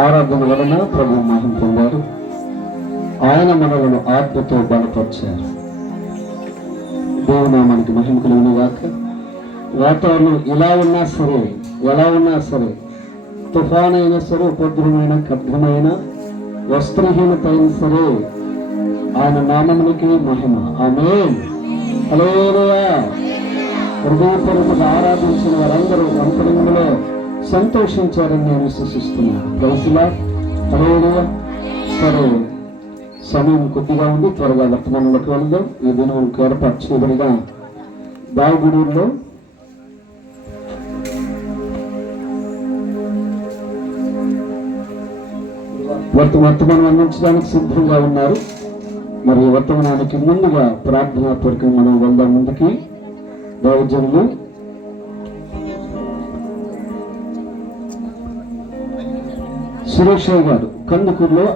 ఆరాధన వలన ప్రభు మహిమ పొందారు. ఆయన మనలను ఆత్మతో బలపరిచారు. దేవునామానికి మహిమ కలుగును గాక. వాతావరణం ఇలా ఉన్నా సరే, ఎలా ఉన్నా సరే, తుఫాన్ అయినా సరే, ఉపద్రవమైన ఖడ్గమైన వస్త్రహీనత అయినా సరే, ఆయన నామమునికి మహిమ. ఆమేన్. హల్లెలూయా. హృదయపూర్వకంగా ఆరాధించిన వారందరూ అంతరంగంలో సంతోషించారని నేను విశ్వసిస్తున్నాను. Praise lord. హల్లెలూయా. సరే, సమయం కొద్దిగా ఉంది, త్వరగా వర్తమానంలోకి వెళ్దాం. ఈ దినం ఏర్పాటు చేయబడిన దావగూడూరులో వర్తమానం అందించడానికి సిద్ధంగా ఉన్నారు. మరి వర్తమానానికి ముందుగా ప్రార్థనాపూర్వకంగా మనం వెళ్దాం. ముందుకి దైవజనులు సురేష్ గారు, కందుకూరులో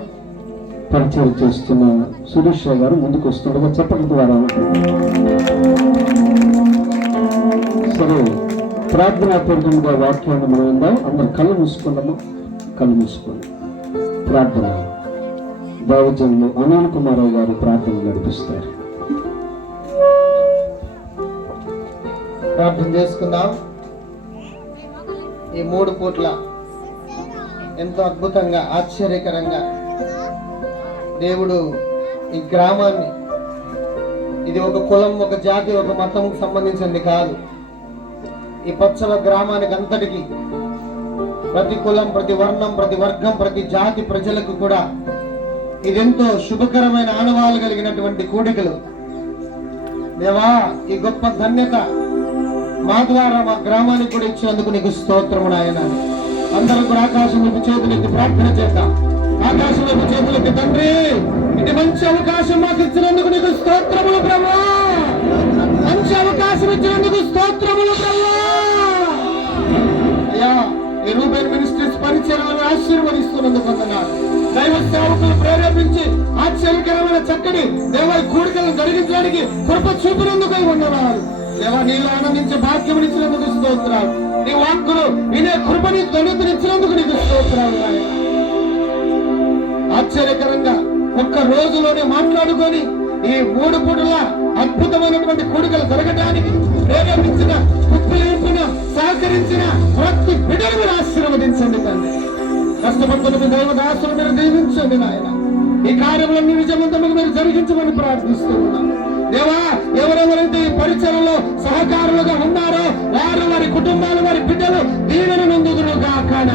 పరిచయం చేస్తున్న సురేష్ గారు ముందుకు వస్తుండగా చెప్పడం ద్వారా సరే ప్రార్థనాపూర్వకంగా వాక్యాన్ని మనం విందాం. అందరు కళ్ళు మూసుకున్నాము. కళ్ళు మూసుకోండి. ప్రార్థన. దైవజనులు అనిల్ కుమార్ గారు ప్రార్థన నడిపిస్తారు. ప్రార్థన చేసుకుందాం. ఈ 3 పూట్ల ఎంతో అద్భుతంగా, ఆశ్చర్యకరంగా దేవుడు ఈ గ్రామాన్ని, ఇది ఒక కులం, ఒక జాతి, ఒక మతంకు సంబంధించింది కాదు. ఈ పచ్చల గ్రామానికి అంతటికి, ప్రతి కులం, ప్రతి వర్ణం, ప్రతి వర్గం, ప్రతి జాతి ప్రజలకు కూడా ఇదెంతో శుభకరమైన ఆనవాళ్ళు కలిగినటువంటి కూడికలు. దేవా, ఈ గొప్ప ధన్యత మా ద్వారా మా గ్రామానికి కూడా ఇచ్చినందుకు నీకు స్తోత్రము నాయన. అందరూ కూడా ఆకాశంలోకి చేతులెత్తి ప్రార్థన చేద్దాం. ఆకాశంలోకి చేతులెత్తి, తండ్రి, ఇది మంచి అవకాశం మాకు ఇచ్చినందుకు నీకు స్తోత్రములు ప్రభువా. మంచి అవకాశం ఇచ్చినందుకు స్తోత్రములు ప్రభువా. అయ్యా, ఈ రూబెన్ మినిస్ట్రీస్ పరిచయాలను ఆశీర్వదిస్తున్నందుకు వందనాలు. దైవ సేవకులు ప్రేరేపించి ఆశ్చర్యకరమైన చక్కటి దేవ కూడికలను జరిగించడానికి కృప చూపినందుకు వందనాలు. దేవా, నీలో ఆనందించే భాగ్యం ఇచ్చినందుకు స్తోత్రాలు. నీ వాక్కులు వినే కృపని ధన్యతనిచ్చినందుకు నీకు స్తోత్రాలు. ఆశ్చర్యకరంగా ఒక్క రోజులోనే మాట్లాడుకొని ఈ 3 పూటల అద్భుతమైనటువంటి కూడికలు జరగడానికి ప్రేరేపించిన, కుప్పలింపిన, సహకరించిన ప్రతి బిడ్డను మీరు ఆశీర్వదించండి తండ్రి. కష్టపడుతున్న మీ దైవదాసులు మీరు దీవించండి నాయన. ఈ కార్యములన్నీ విజయవంతంగా మీరు జరిగించమని ప్రార్థిస్తూ ఉన్నాం. దేవా, ఎవరెవరైతే ఈ పరిచయంలో సహకారులుగా ఉన్నారో వారు, వారి కుటుంబాలు, వారి బిడ్డలు దీవెన నందుదురుగా కానీ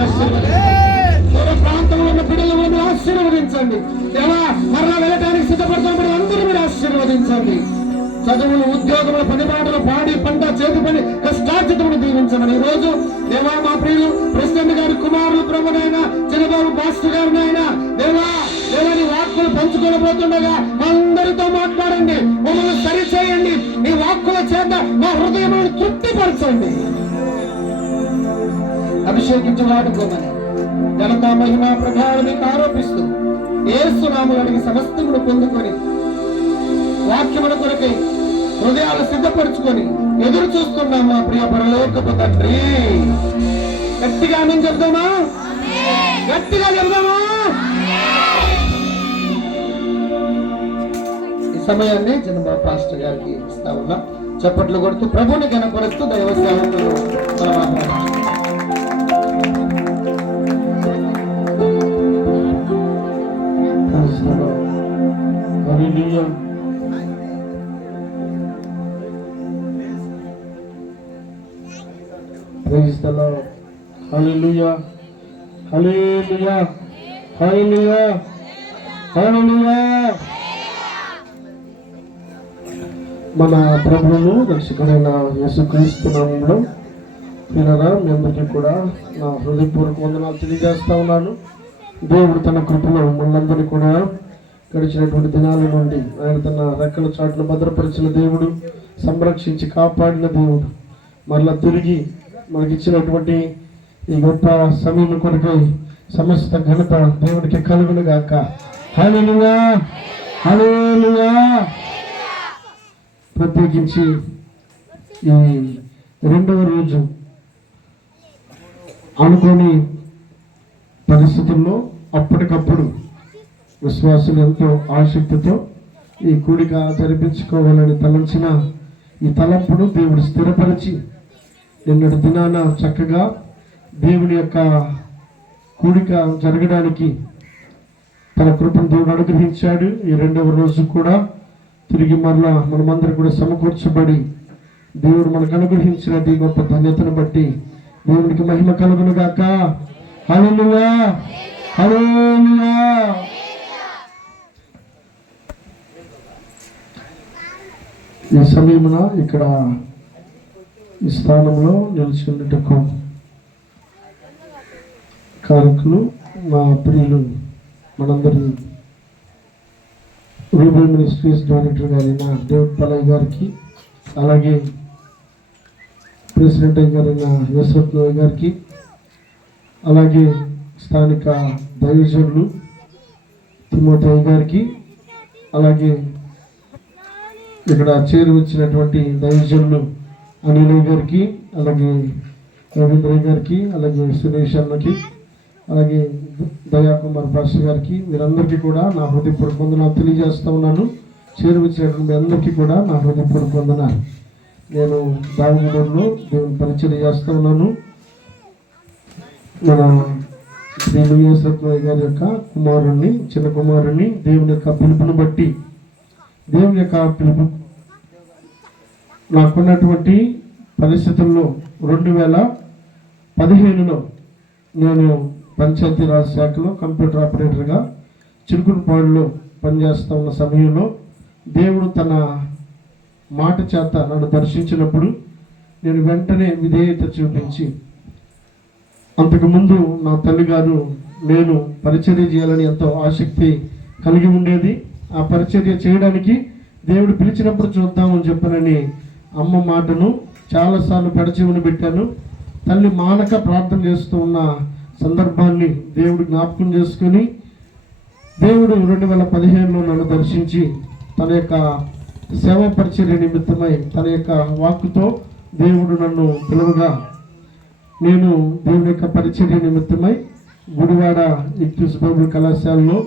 దూర ప్రాంతంలో ఉన్న బిడ్డలను ఆశీర్వదించండి. దేవా, మరలా వెళ్ళటానికి సిద్ధపడుతున్న అందరూ మీరు ఆశీర్వదించండి. చదువులు, ఉద్యోగములు, పనిబాటలు, పాడి పంట, చేతి పని, కష్టార్జితమును దీవించమని ఈ రోజు దేవా, మా ప్రియులు ప్రెసిడెంట్ గారి కుమారులు ప్రభునైనా, చిన్నబాబు పాస్టర్ గారినైనా దేవా, దేవాని వాక్కులు పంచుకోబోతుండగా అందరితో మాట్లాడండి, మమ్మల్ని సరిచేయండి. ఈ వాక్కుల చేత మా హృదయములను తృప్తిపరచండి. అభిషేకించి వాడుకోమని ఘనత, మహిమ, ప్రభావం మీకు ఆరోపిస్తూ యేసు నామములో సమస్తమును పొందుకొని వాక్యముల కొరకై హృదయాలు సిద్ధపరచుకొని ఎదురు చూస్తున్నాం మా ప్రియ పరలోకపు తండ్రి. గట్టిగా మేము చెప్దామా? గట్టిగా చెప్దామా? ఈ సమయాన్ని చిన్న పాస్టర్ గారికి ఇస్తా ఉన్నా. చప్పట్లు కొడుతూ ప్రభుని కనపరుస్తూ దైవ సేవకులు Praise the Lord. Hallelujah. Hallelujah. Hallelujah. Hallelujah. మన ప్రభువును రక్షకుడైన యేసుక్రీస్తు నామములో పిల్లరా, మీ అందరికీ కూడా నా హృదయపూర్వక వందనాలు తెలియజేస్తా ఉన్నాను. దేవుడు తన కృపలో మనందరినీ కూడా గడిచినటువంటి దినాల నుండి ఆయన తన రెక్కల చాటును భద్రపరిచిన దేవుడు, సంరక్షించి కాపాడిన దేవుడు, మరలా తిరిగి మనకిచ్చినటువంటి ఈ గొప్ప సమయం కొరకై సమస్త ఘనత దేవుడికి కలుగును గాక. హల్లెలూయా. హల్లెలూయా. ప్రత్యేకించి ఈ 2వ రోజు అనుకొని పరిస్థితుల్లో అప్పటికప్పుడు విశ్వాసులు ఎంతో ఆసక్తితో ఈ కూడిక జరిపించుకోవాలని తలంచిన ఈ తలంపును దేవుడు స్థిరపరిచి నిన్నటి దినాన చక్కగా దేవుని యొక్క కూడిక జరగడానికి తన కృపను దేవుడు అనుగ్రహించాడు. ఈ రెండవ రోజు కూడా తిరిగి మరలా మనమందరం కూడా సమకూర్చబడి దేవుడు మనకు అనుగ్రహించిన ఈ గొప్ప ధన్యతను బట్టి దేవునికి మహిమ కలుగును గాక. హల్లెలూయా, హల్లెలూయా. ఈ సమయమున ఇక్కడ ఈ స్థానంలో నిలిచినట్టుకు కారకులు మా ప్రియులు మనందరి రూబల్ మినిస్ట్రీస్ డైరెక్టర్ గారైన డేవిడ్ పలయ్య గారికి, అలాగే ప్రెసిడెంట్ గారైన యేసరత్నయ్య గారికి, అలాగే స్థానిక దైవజనులు తిమోతయ్య గారికి, అలాగే ఇక్కడ చేరి వచ్చినటువంటి దైవజనులు అనిలయ్య గారికి, అలాగే రవీంద్రయ్య గారికి, అలాగే సురేష్ అన్నకి, అలాగే దయాకుమార్ భాష గారికి, వీరందరికీ కూడా నా హృదయపూర్వక వందనాలు తెలియజేస్తా ఉన్నాను. చేరి వచ్చినటువంటి అందరికీ కూడా నా హృదయపూర్వక వందనాలు. నేను దావగూడూరులో దేవుని పరిచయం చేస్తూ ఉన్నాను. మన శ్రీ యేసరత్నయ్య గారి యొక్క కుమారుణ్ణి, చిన్న కుమారుణ్ణి దేవుని యొక్క పిలుపుని బట్టి, దేవుని యొక్క పిలుపు నాకున్నటువంటి పరిస్థితుల్లో 2015లో నేను పంచాయతీరాజ్ శాఖలో కంప్యూటర్ ఆపరేటర్గా చిలుకులపాడులో పనిచేస్తూ ఉన్న సమయంలో దేవుడు తన మాట చేత నన్ను దర్శించినప్పుడు నేను వెంటనే విధేయత చూపించి, అంతకుముందు నా తల్లిగారు నేను పరిచర్య చేయాలని ఎంతో ఆసక్తి కలిగి ఉండేది. ఆ పరిచర్య చేయడానికి దేవుడు పిలిచినప్పుడు చూద్దామని చెప్పనని అమ్మ మాటను చాలాసార్లు పెడచెవిని పెట్టాను. తల్లి మానక ప్రార్థన చేస్తూ ఉన్న సందర్భాన్ని దేవుడు జ్ఞాపకం చేసుకుని దేవుడు 2015లో నన్ను దర్శించి తన యొక్క సేవా పరిచర్య నిమిత్తమై తన యొక్క వాక్కుతో దేవుడు నన్ను పిలువగా నేను దేవుని యొక్క పరిచర్య నిమిత్తమై గుడివాడ ఇంగ్లీష్ బైబిల్ కళాశాలలో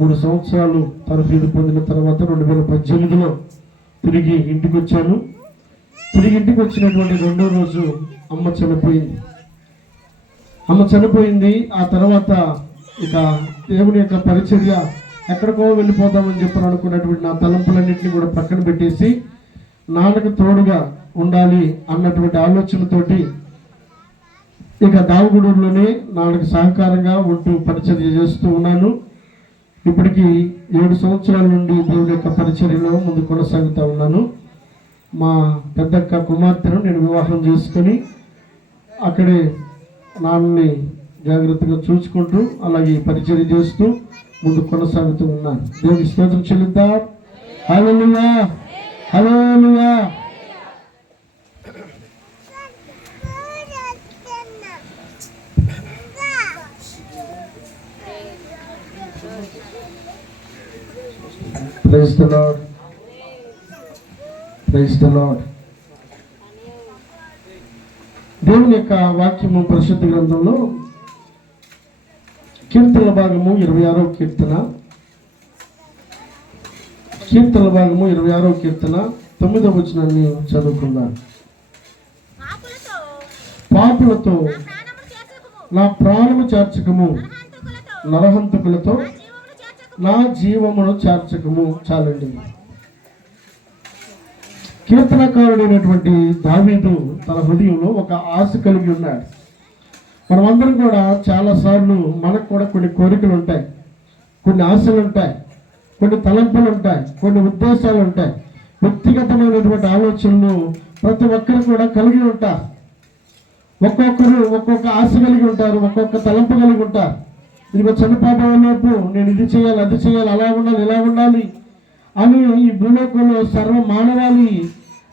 3 సంవత్సరాలు తరఫీదు పొందిన తర్వాత 2018లో తిరిగి ఇంటికి వచ్చాను. తిరిగి ఇంటికి వచ్చినటువంటి 2వ రోజు అమ్మ చనిపోయింది. ఆ తర్వాత ఇక దేవుని యొక్క పరిచర్య ఎక్కడికో వెళ్ళిపోదామని చెప్పని అనుకున్నటువంటి నా తలంపులన్నింటినీ కూడా పక్కన పెట్టేసి నాన్నకు తోడుగా ఉండాలి అన్నటువంటి ఆలోచనతోటి ఇక దావగూడూరులోనే నాన్నకు సహకారంగా ఉంటూ పరిచర్య చేస్తూ ఉన్నాను. ఇప్పటికి 7 సంవత్సరాల నుండి దేవుని యొక్క పరిచర్యలో ముందు కొనసాగుతూ ఉన్నాను. మా పెద్దక్క కుమార్తెను నేను వివాహం చేసుకొని అక్కడే నాన్నని జాగ్రత్తగా చూసుకుంటూ అలాగే పరిచర్య చేస్తూ ముందు కొనసాగుతూ ఉన్నాను. దేవుని స్తోత్రం చెల్లిద్దాం. హల్లెలూయా, హల్లెలూయా. Praise the Lord. Praise the Lord. దేవుని యొక్క వాక్యము పరిశుద్ధ గ్రంథంలో కీర్తనల భాగము 26వ కీర్తన, కీర్తనల భాగము 26వ కీర్తన 9వ వచనాన్ని చదువుకుందాం. పాపులతో నా ప్రాణము చేర్చకము, నరహంతకులతో నా జీవమును చేర్చకము. చాలండి. కీర్తనకారుడైనటువంటి దావీదు తన హృదయంలో ఒక ఆశ కలిగి ఉన్నాడు. మనమందరం కూడా చాలాసార్లు మనకు కూడా కొన్ని కోరికలు ఉంటాయి, కొన్ని ఆశలు ఉంటాయి, కొన్ని తలంపులు ఉంటాయి, కొన్ని ఉద్దేశాలు ఉంటాయి, వ్యక్తిగతమైనటువంటి ఆలోచనలు ప్రతి ఒక్కరు కూడా కలిగి ఉంటారు. ఒక్కొక్కరు ఒక్కొక్క ఆశ కలిగి ఉంటారు, ఒక్కొక్క తలంపు కలిగి ఉంటారు. ఇదిగో చనిపోయేలోపు నేను ఇది చేయాలి, అది చేయాలి, అలా ఉండాలి, ఇలా ఉండాలి అని ఈ భూలోకంలో సర్వ మానవాళి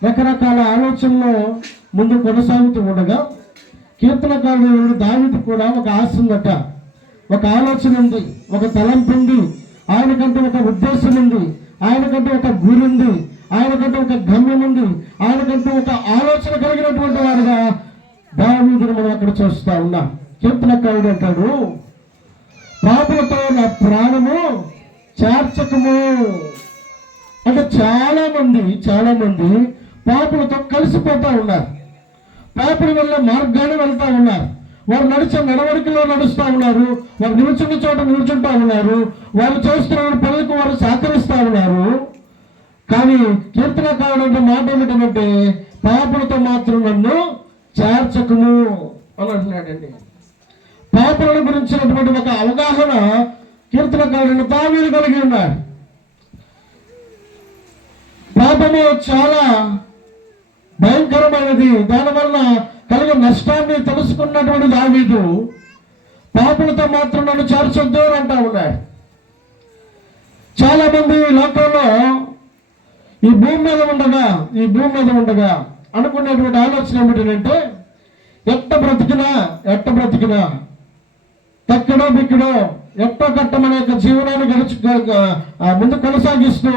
రకరకాల ఆలోచనలో ముందు కొనసాగుతూ ఉండగా కీర్తనకారుడు దావీదు కూడా ఒక ఆశ ఉందట, ఒక ఆలోచన ఉంది, ఒక తలంపు ఉంది, ఆయనకంటే ఒక ఉద్దేశం ఉంది, ఆయనకంటే ఒక గురి ఉంది, ఆయనకంటే ఒక గమ్యం ఉంది, ఆయనకంటే ఒక ఆలోచన కలిగినటువంటి వారుగా దావీదును మనం అక్కడ చూస్తా ఉన్నాం. కీర్తనకారుడు అంటాడు, పాపులతో నా ప్రాణము చేర్చకము. అంటే చాలా మంది పాపులతో కలిసిపోతా ఉన్నారు. పాపుల వల్ల మార్గాన్ని వెళ్తా ఉన్నారు. వారు నడిచే నడవడికలో నడుస్తూ ఉన్నారు. వారు నిల్చున్న చోట నిల్చుంటా ఉన్నారు. వారు చేస్తున్న పనులకు వారు సహకరిస్తూ ఉన్నారు. కానీ కీర్తనకారుడు మాట ఏమిటంటే పాపులతో మాత్రం నన్ను చేర్చకము అని అంటున్నాడండి. పాపులను గురించినటువంటి ఒక అవగాహన కీర్తనకారుడు దావీదు కలిగి ఉన్నాడు. పాపము చాలా భయంకరమైనది, దానివల్ల కలిగే నష్టాన్ని తెలుసుకున్నటువంటి దావీదు పాపులతో మాత్రం నన్ను చేర్చొద్దు అని అంటా ఉన్నాడు. చాలా మంది లోకంలో ఈ భూమి మీద ఉండగా అనుకునేటువంటి ఆలోచన ఏమిటంటే ఎట్ట బ్రతికినా తక్కడో బిక్కడో ఎట్టో కట్టమనే జీవనాన్ని ముందు కొనసాగిస్తూ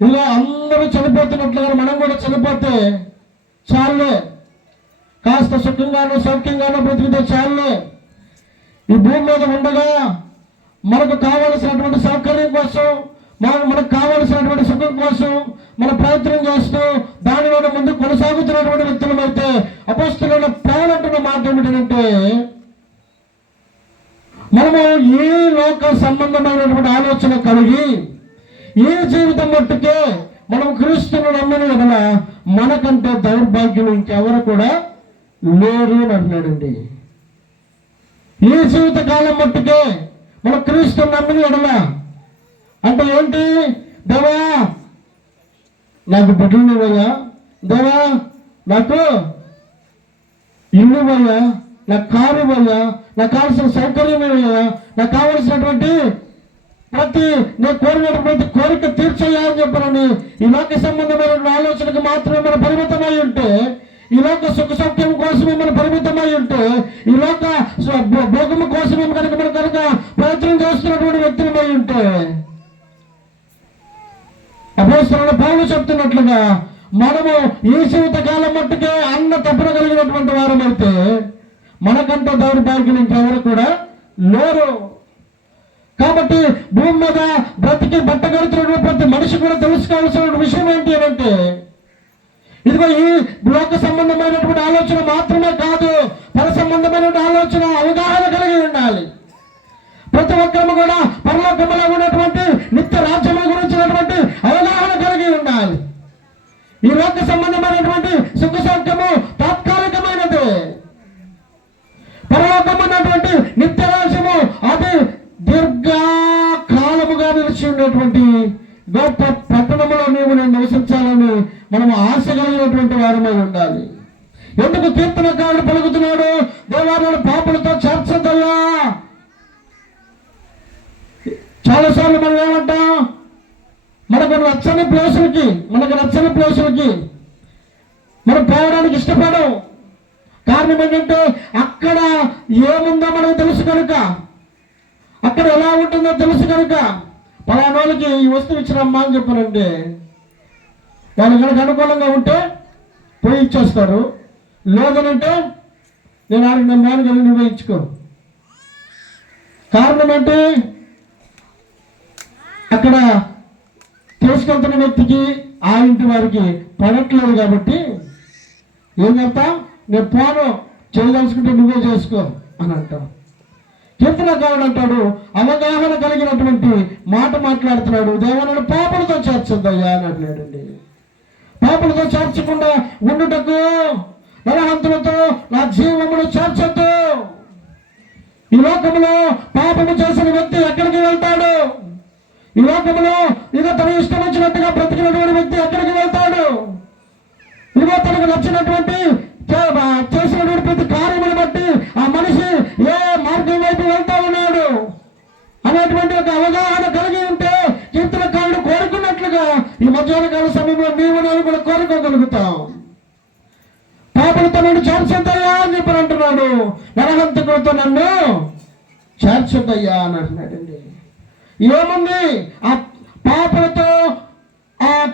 ఇలా అందరూ చనిపోతున్నట్లుగా మనం కూడా చనిపోతే చాలే, కాస్త సుఖంగానో సౌఖ్యంగానో బ్రతికితే చాలే. ఈ భూమి మీద ఉండగా మనకు కావలసినటువంటి సౌకర్యం కోసం, మనకు కావలసినటువంటి సుఖం కోసం మన ప్రయత్నం చేస్తూ దానిలో ముందు కొనసాగుతున్నటువంటి వ్యక్తులమైతే అపోస్తలుడైన పౌలు అంటున్న మాట ఏమిటంటే మనము ఈ లోక సంబంధమైనటువంటి ఆలోచన కలిగి ఈ జీవితం మట్టుకే మనం క్రీస్తును నమ్మిన వలన మనకంటే దౌర్భాగ్యం ఇంకెవరు కూడా లేరు అని అంటున్నాడండి. ఈ జీవిత కాలం మట్టుకే మనం క్రీస్తును నమ్మిన వలన అంటే ఏంటి? దేవా నాకు బిడ్డలు ఇవ్వయా, దేవా నాకు ఇల్లు ఇవ్వయా, నాకు కారు ఇవ్వయా, నాకు కావాల్సిన సౌకర్యం ఇవ్వయా, నాకు కావలసినటువంటి నేను కోరినటువంటి కోరిక తీర్చయ్యా అని చెప్పనని ఈ లోక సంబంధమైన ఆలోచనకు మాత్రమే మనం పరిమితమై ఉంటే, ఈ లోక సుఖ సౌఖ్యం కోసమే మనం పరిమితమై ఉంటే, ఈ లోక భోగము కోసమే కనుక ప్రయత్నం చేస్తున్నటువంటి వ్యక్తులమై ఉంటే, అపోస్తలుడైన పౌలు చెప్తున్నట్లుగా మనము ఈ జీవిత కాలం మట్టుకే అన్న తప్పున కలిగినటువంటి వారమైతే మనకంటే దౌర్భాగ్యం ఇంకెవరు కూడా లేరు. కాబట్టి భూమి మీద బ్రతికి బట్టగడుతున్న ప్రతి మనిషి కూడా తెలుసుకోవాల్సిన విషయం ఏంటి అంటే ఇదిగో ఈ లోక సంబంధమైనటువంటి ఆలోచన మాత్రమే కాదు, పర సంబంధమైనటువంటి ఆలోచన అవగాహన కలిగి ఉండాలి. ప్రతి ఒక్కరు కూడా పరలోకములో ఉన్నటువంటి నిత్య రాజ్యము గురించినటువంటి అవగాహన కలిగి ఉండాలి. ఈ లోక సంబంధమైనటువంటి సుఖ సౌఖ్యము తాత్కాలికమైనది. పరలోకం అన్నటువంటి నిత్య రాజ్యము అది దీర్ఘకాలముగా నిలిచి ఉండేటువంటి గొప్ప పట్టణంలో నేను నివసించాలని మనం ఆశ కలిగినటువంటి వారమై ఉండాలి. ఎందుకు కీర్తనకారుడు పలుకుతున్నాడు, దేవాలయాలు పాపులతో చేర్చదయ్యా. చాలాసార్లు మనం ఏమంటాం, మనకు నచ్చని ప్లేసులకి మనం పోవడానికి ఇష్టపడం. కారణం ఏంటంటే అక్కడ ఏముందో మనకు తెలుసు కనుక, అక్కడ ఎలా ఉంటుందో తెలుసు కనుక. పలానా వాళ్ళకి ఈ వస్తువు ఇచ్చినమ్మా అని చెప్పారంటే వాళ్ళు కనుక అనుకూలంగా ఉంటే పోయి ఇచ్చేస్తారు, లేదనంటే నేను ఆడికి నా మానుకొని నువ్వే ఇచ్చుకో. కారణం ఏంటి? అక్కడ తీసుకెళ్తున్న వ్యక్తికి ఆ ఇంటి వారికి పడట్లేదు కాబట్టి ఏం చెప్తా, నేను పోను, చేయదలుచుకుంటే నువ్వే చేసుకో అని అంటాం. కీర్తనకారుడు అంటాడు, అవగాహన కలిగినటువంటి మాట మాట్లాడుతున్నాడు, దేవాలయాలు పాపులతో చేర్చొద్దయ్యా అని అంటున్నాడండి. పాపులతో చేర్చకుండా ఉండుటకు నరహంతులతో నా జీవమును చేర్చొద్దు. ఈ లోకంలో పాపము చేసిన వ్యక్తి ఎక్కడికి వెళ్తాడు? ఈ లోకంలో ఇక తన ఇష్టం వచ్చినట్టుగా బ్రతికినటువంటి వ్యక్తి ఎక్కడికి వెళ్తాడు? ఇదిగో తనకు నచ్చినటువంటి చేసినటువంటి ప్రతి కార్యమును బట్టి ఆ మనిషి ఏ మార్గం వైపు వెళ్తా ఉన్నాడు అనేటువంటి ఒక అవగాహన కలిగి ఉంటే కీర్తనకారుడు కోరుకున్నట్లుగా ఈ మధ్యాహ్న కాల సమయంలో నీవు నేను కూడా కోరుకోగలుగుతాం. పాపులతో నన్ను చేర్చొద్దయ్యా అని చెప్పి అంటున్నాడు, నరహంతకులతో నన్ను చేర్చొద్దయ్యా అని అంటున్నాడండి. ఏముంది ఆ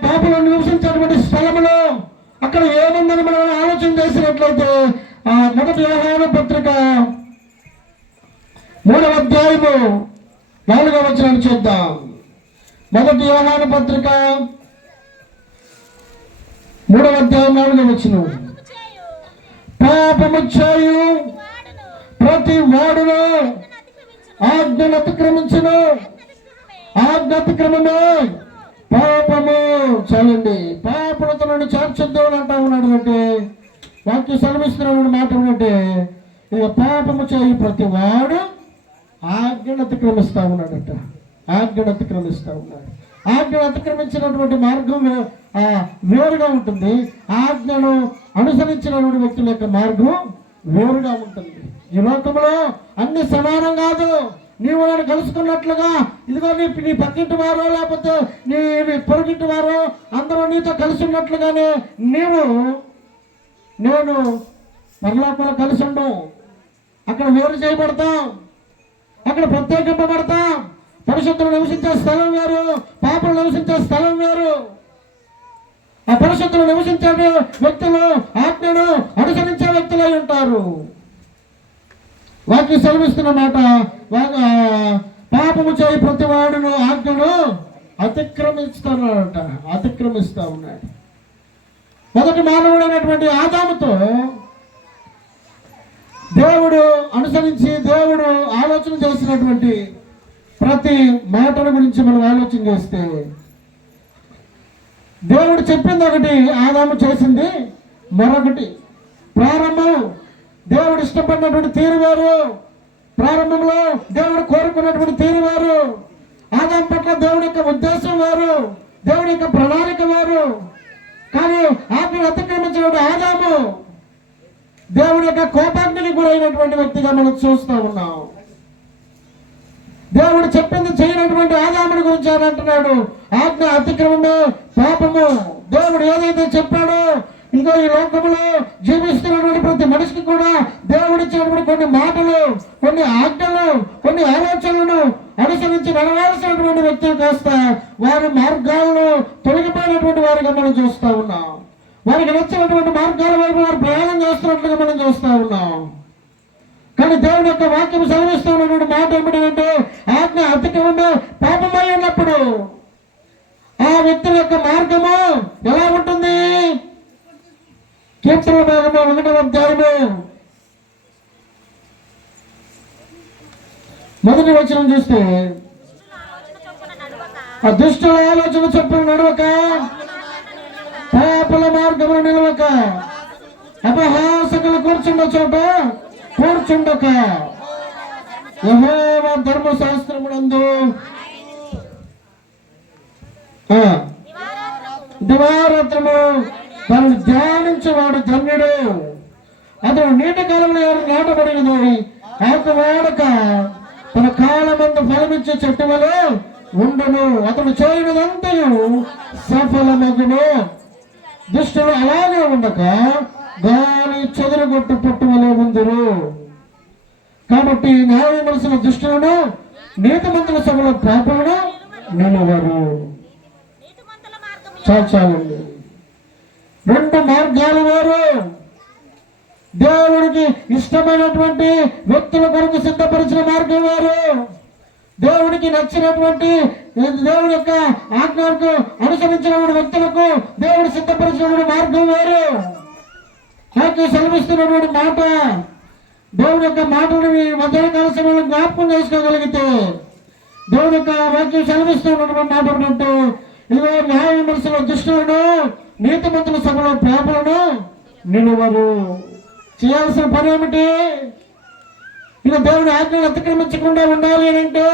పాపులు నివసించేటువంటి స్థలములో అక్కడ ఏముందని మనం ఆలోచన చేసినట్లయితే ఆ 1 యోహాను పత్రిక 3వ అధ్యాయము 4వ వచనాన్ని చూద్దాం. 1 యోహాను పత్రిక 3వ అధ్యాయం 4వ వచనం. పాపము చేయు ప్రతి వాడును ఆజ్ఞను అతిక్రమించును, ఆజ్ఞ అతిక్రమమే పాపము. చాలండి. పాపలతో నన్ను చేర్చొద్దు అని అంటా ఉన్నాడు అంటే వాక్యం సెలవిస్తున్నాడు మాట ఏంటంటే ఇక పాపము చేయి ప్రతి వాడు ఆజ్ఞను అతిక్రమిస్తా ఉన్నాడట. ఆజ్ఞను అతిక్రమిస్తా ఉన్నాడు. ఆజ్ఞను అతిక్రమించినటువంటి మార్గం వేరుగా ఉంటుంది. ఆజ్ఞను అనుసరించినటువంటి వ్యక్తుల యొక్క మార్గం వేరుగా ఉంటుంది. ఈ లోకంలో అన్ని సమానం కాదు. నీవు వాడు కలుసుకున్నట్లుగా ఇదిగో నీ పక్కింటి వారో లేకపోతే నీ పొరుగింటి వారో అందరూ నీతో కలిసి ఉన్నట్లుగానే నేను పరలోకంలో కలిసి ఉండం. అక్కడ వేరు చేయబడతాం, అక్కడ ప్రత్యేకింపబడతాం. పరిశుద్ధులు నివసించే స్థలం వేరు, పాపలు నివసించే స్థలం వేరు. ఆ పరిశుద్ధులు నివసించే వ్యక్తులు ఆజ్ఞను అనుసరించే వ్యక్తులై ఉంటారు. వాక్యం సెలవిస్తున్న మాట, పాపము చేయి ప్రతి వాడును ఆజ్ఞను అతిక్రమిస్తున్నాడట. అతిక్రమిస్తా ఉన్నాడు. మొదటి మానవుడైనటువంటి ఆదాముతో దేవుడు అనుసరించి దేవుడు ఆలోచన చేసినటువంటి ప్రతి మాటల గురించి మనం ఆలోచన చేస్తే దేవుడు చెప్పింది ఒకటి, ఆదాము చేసింది మరొకటి. ప్రారంభం దేవుడు ఇష్టపడినటువంటి తీరు వేరు, ప్రారంభంలో దేవుడు కోరుకున్నటువంటి తీరు వేరు, ఆదాము పట్ల దేవుడి యొక్క ఉద్దేశం వేరు, దేవుడి యొక్క ప్రణాళిక వేరు. కానీ ఆజ్ఞను అతిక్రమించినటువంటి ఆదాము దేవుడి యొక్క కోపాగ్నికి గురైనటువంటి వ్యక్తిగా మనం చూస్తూ ఉన్నాం. దేవుడు చెప్పింది చేయనటువంటి ఆదాముని గురించి ఆయన అంటున్నాడు, ఆజ్ఞ అతిక్రమమే పాపము. దేవుడు ఏదైతే చెప్పాడో ఇంకో ఈ లోకంలో జీవిస్తున్నటువంటి ప్రతి మనిషికి కూడా దేవుడు ఇచ్చినటువంటి కొన్ని మాటలు, కొన్ని ఆజ్ఞలు, కొన్ని ఆలోచనలను అనుసరించి నడవాల్సినటువంటి వ్యక్తులు కాస్త వారి మార్గాలను తొలగిపోయినటువంటి వారిగా మనం చూస్తూ ఉన్నాం. వారికి నచ్చినటువంటి మార్గాల వైపు వారు ప్రయాణం చేస్తున్నట్లుగా మనం చూస్తూ ఉన్నాం. కానీ దేవుని యొక్క వాక్యం సెలవిస్తూ ఉన్నటువంటి మాట ఏమిటంటే ఆజ్ఞ అతిక్రమమే పాపమై ఉన్నప్పుడు ఆ వ్యక్తుల యొక్క మార్గము ఎలా ఉంటుంది? కీర్తన భాగము 1వ అధ్యాయము 1వ వచనం చూస్తే, ఆ దుష్టుల ఆలోచన చొప్పున నడవక, పాపల మార్గములు నిలవక, అపహాసకులు కూర్చున్న చోట కూర్చుండక, యెహోవా ధర్మశాస్త్రమునందు దివారాత్రము తనను ధ్యానించేవాడు ధన్యుడు. అతడు నీటి కాలంలో ఎవరు నాటబడినది ఆకు వాడక తన కాలమందు ఫలమిచ్చే చెట్టు వలె ఉండును. అతడు చేయనిదంతయు సఫలమగును. దుష్టులు అలాగే ఉండక గాలి చెదరగొట్టు పట్టు వలె ఉందురు. కాబట్టి న్యాయ మనసుల దుష్టులను నీతిమంతుల సభలో పాపలను నిలవరు. చాలండి. 2 మార్గాలు వేరు. దేవుడికి ఇష్టమైనటువంటి వ్యక్తుల కొరకు సిద్ధపరిచిన మార్గం వేరు, దేవుడికి నచ్చినటువంటి దేవుడి యొక్క ఆజ్ఞకు అనుసరించిన వ్యక్తులకు దేవుడు సిద్ధపరిచినటువంటి మార్గం వేరు. నాకు సెలవిస్తున్నటువంటి మాట, దేవుడి యొక్క మాటను మధ్యాహ్నకాల సమయంలో జ్ఞాపకం చేసుకోగలిగితే దేవుడి యొక్క వాక్యం సెలవిస్తున్నటువంటి మాట ఏంటంటే ఇదిగో న్యాయ విమర్శల దుష్టులను నీతిమంతుల సభలో పాపలను నిలువరు. చేయాల్సిన పని ఏమిటి? ఇక దేవుడి ఆజ్ఞలు అతిక్రమించకుండా ఉండాలి అని అంటే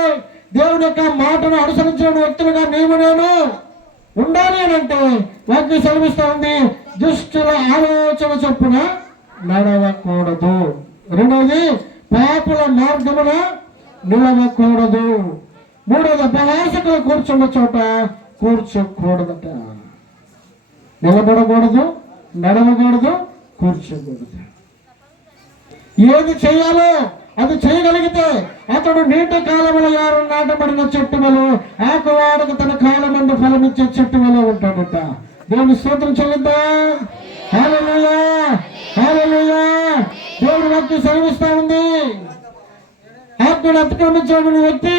దేవుడి యొక్క మాటను అనుసరించిన వ్యక్తులుగా నేను ఉండాలి అని అంటే వాక్యం సెలవిస్తూ ఉంది, దుష్టుల ఆలోచన చొప్పున నడవకూడదు. 2వది పాపుల మార్గమున నిలవకూడదు. 3వది అపహాసకులు కూర్చున్న చోట కూర్చోకూడదట. నిలబడకూడదు, నడవకూడదు, కూర్చోకూడదు. ఏది చేయాలో అది చేయగలిగితే అతడు నీటి కాలములో ఎవరు నాటబడిన చెట్టు వలె ఆకు వాడక తన కాలమందు ఫలమిచ్చే చెట్టు వలె ఉంటాడట. దేవుని స్తోత్రం చెల్లిద్దాం. హల్లెలూయా, హల్లెలూయా. దేవుడి వాక్యం సెలవిస్తా ఉంది, వాక్యాన్ని అతిక్రమించిన వ్యక్తి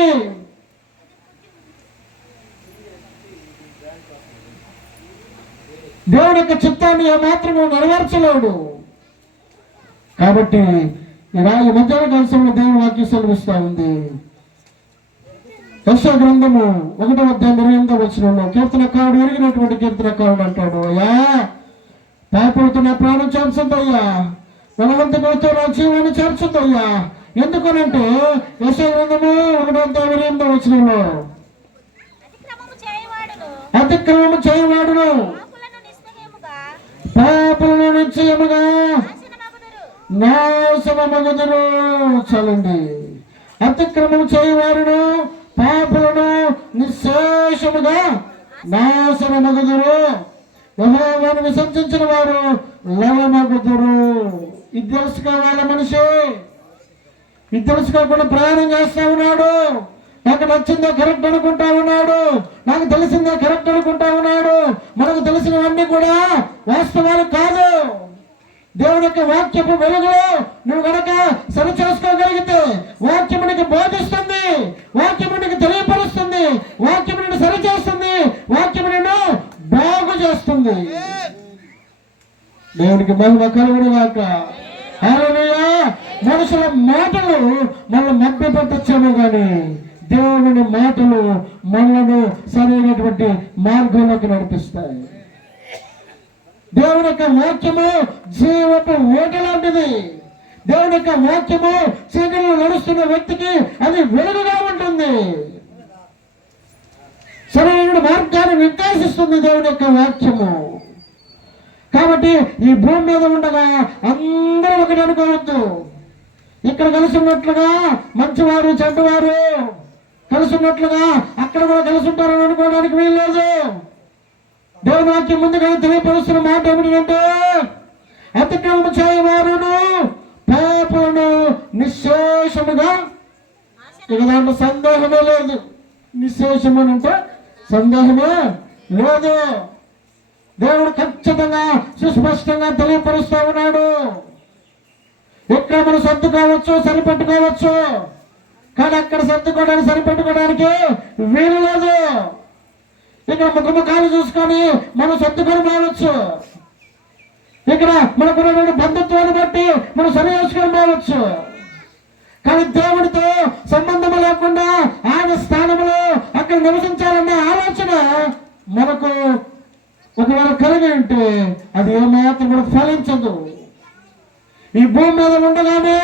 దేవుని యొక్క చిత్తాన్ని ఏమాత్రము నెరవేర్చలేడు. కాబట్టి ఈ మధ్యాహ్న కాలంలో దేవుని వాక్యం సెలవిస్తా ఉంది. యెషయా గ్రంథము 1:28 కీర్తనకారుడు ఎరిగినటువంటి కీర్తనకారుడు అంటాడు, అయ్యా పాపలతో నా ప్రాణం చేర్చద్దయ్యా, బలవంతులతో నా జీవాన్ని చేర్చద్దయ్యా. ఎందుకనంటే యెషయా గ్రంథము 1:28 అతిక్రమము చేయవాడును పాపలను నిశ్చయముగా నాశనమగుదురు. చాలండి. అతిక్రమం చేయవారును పాపలను నిశ్శేషముగా నాశనమగుదురు. యెహోవాను విసర్జించిన వారు లవమగుదురు. ఇది తెలుసుకోవాలి మనిషి. ఇది తెలుసుకోకుండా ప్రయాణం చేస్తా ఉన్నాడు. నాకు నచ్చిందే కరెక్ట్ అనుకుంటా ఉన్నాడు, నాకు తెలిసిందే కరెక్ట్ అనుకుంటా ఉన్నాడు. మనకు తెలిసినవన్నీ కూడా వాస్తవాలు కాదు. దేవుని యొక్క వాక్యపు వెలుగులో నువ్వు కనుక సరి చేసుకోగలిగితే వాక్యము నీకు బోధిస్తుంది, వాక్యము నీకు తెలియపరుస్తుంది, వాక్యము నిన్ను సరి చేస్తుంది, వాక్యము నిన్ను బాగు చేస్తుంది. దేవునికి మహిమ కలుగును గాక. హల్లెలూయా. మనుషుల మాటలు మనల్ని మభ్యపెట్టచ్చేమో కానీ దేవుని మాటలు మనలను సరైనటువంటి మార్గంలోకి నడిపిస్తాయి. దేవుని యొక్క వాక్యము జీవపు ఓట లాంటిది. దేవుని యొక్క వాక్యము చీకటిలో నడుస్తున్న వ్యక్తికి అది వెలుగుగా ఉంటుంది, సరైన మార్గాన్ని నిర్దేశిస్తుంది దేవుని యొక్క వాక్యము. కాబట్టి ఈ భూమి మీద ఉండగా అందరూ ఒకటి అనుకోవద్దు. ఇక్కడ కలిసి ఉన్నట్లుగా మంచివారు చెడ్డవారు కలిసి ఉన్నట్లుగా అక్కడ కూడా కలిసి ఉంటారని అనుకోవడానికి వీల్లేదు. దేవుని వాక్యం ముందుగా తెలియపరుస్తున్న మాట ఏమిటంటే అతిక్రమం చేయవారును పాపలను నిశ్శేషముగా. ఇక దాంట్లో సందేహమే లేదు. నిశ్శేషం అని అంటే సందేహమే లేదు. దేవుడు ఖచ్చితంగా సుస్పష్టంగా తెలియపరుస్తూ ఉన్నాడు. ఇక్కడ మనం సర్దుకోవచ్చు, సరిపెట్టుకోవచ్చు, కానీ అక్కడ సర్దుకోవడానికి సరిపెట్టుకోవడానికి వీలు లేదు. ఇక్కడ ముఖముఖాలు చూసుకొని మనం సర్దుకొని పోవచ్చు. ఇక్కడ మనకున్నటువంటి బంధుత్వాన్ని బట్టి మనం సరి చేసుకొని పోవచ్చు. కానీ దేవుడితో సంబంధం లేకుండా ఆయన స్థానంలో అక్కడ నివసించాలన్న ఆలోచన మనకు ఒకవేళ కలిగి ఉంటే అది ఏమాత్రం కూడా ఫలించదు. ఈ భూమి మీద ఉండగానే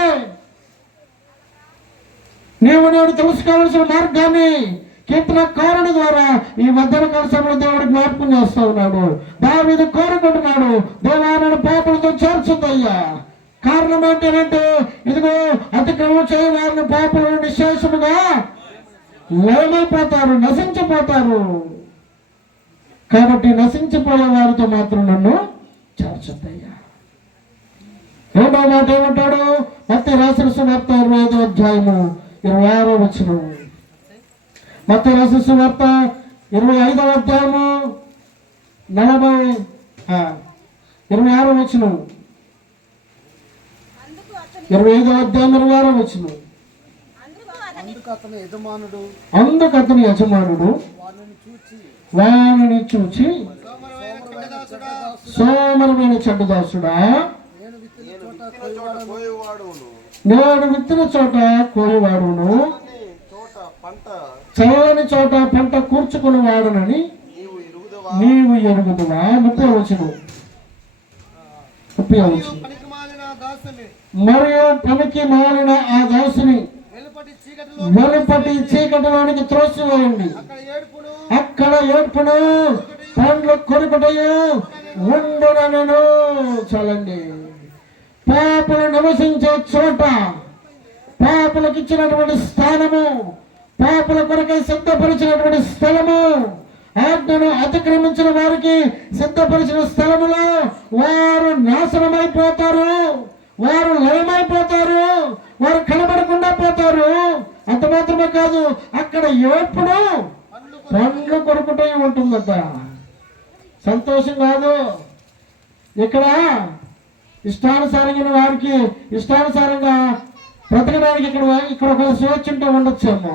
నేను తెలుసుకోవాల్సిన మార్గాన్ని కీర్తనకారుని ద్వారా ఈ మధ్యాహ్న కాలంలో దేవుడు జ్ఞాపకం చేస్తా ఉన్నాడు. దావీదు కోరుకుంటున్నాడు, దేవాలను పాపలతో చేర్చుద్దయ్యా. కారణం ఏంటంటే ఇదిగో అతిక్రమం చేయవారిని పాపలను నిశ్శేషముగా లయమైపోతారు, నశించిపోతారు. కాబట్టి నశించిపోయే వారితో మాత్రం నన్ను చేర్చుద్దయ్యా. రెండో మాట ఏమంటాడు? మత్తయి రాసిన సువార్త 25:26. మత్తయి రాసిన సువార్త 25:26. 26. 25:26. అందుకు అతని యజమానుడు వానిని చూచి సోమరమైన చెడ్డదాసుడా, నేను విత్తిన చోట కోయవాడును, చల్లని చోట పంట కూర్చుకుని వాడునని నీవు ఎరుగుదువా. 30 మరియు పనికి మాలిన ఆ దాసుని వెలుపటి చీకటిలోనికి త్రోసివేయండి, అక్కడ ఏడ్పును పండ్లు కొరిపటయు ఉండునను. చాలండి. పాపలు నివసించే చోట, పాపలకు ఇచ్చినటువంటి స్థానము, పాపల కొరకై సిద్ధపరిచినటువంటి స్థలము, ఆజ్ఞను అతిక్రమించిన వారికి సిద్ధపరిచిన స్థలములో వారు నాశనమైపోతారు, వారు లయమైపోతారు, వారు కనబడకుండా పోతారు. అంత మాత్రమే కాదు, అక్కడ ఎప్పుడు పండ్లు కొరుకుటై ఉంటుందట. సంతోషం కాదు. ఇక్కడ ఇష్టానుసారంగా వారికి ఇష్టానుసారంగా బ్రతకడానికి ఇక్కడ ఒక స్వేచ్ఛ ఉంటే ఉండొచ్చేమో.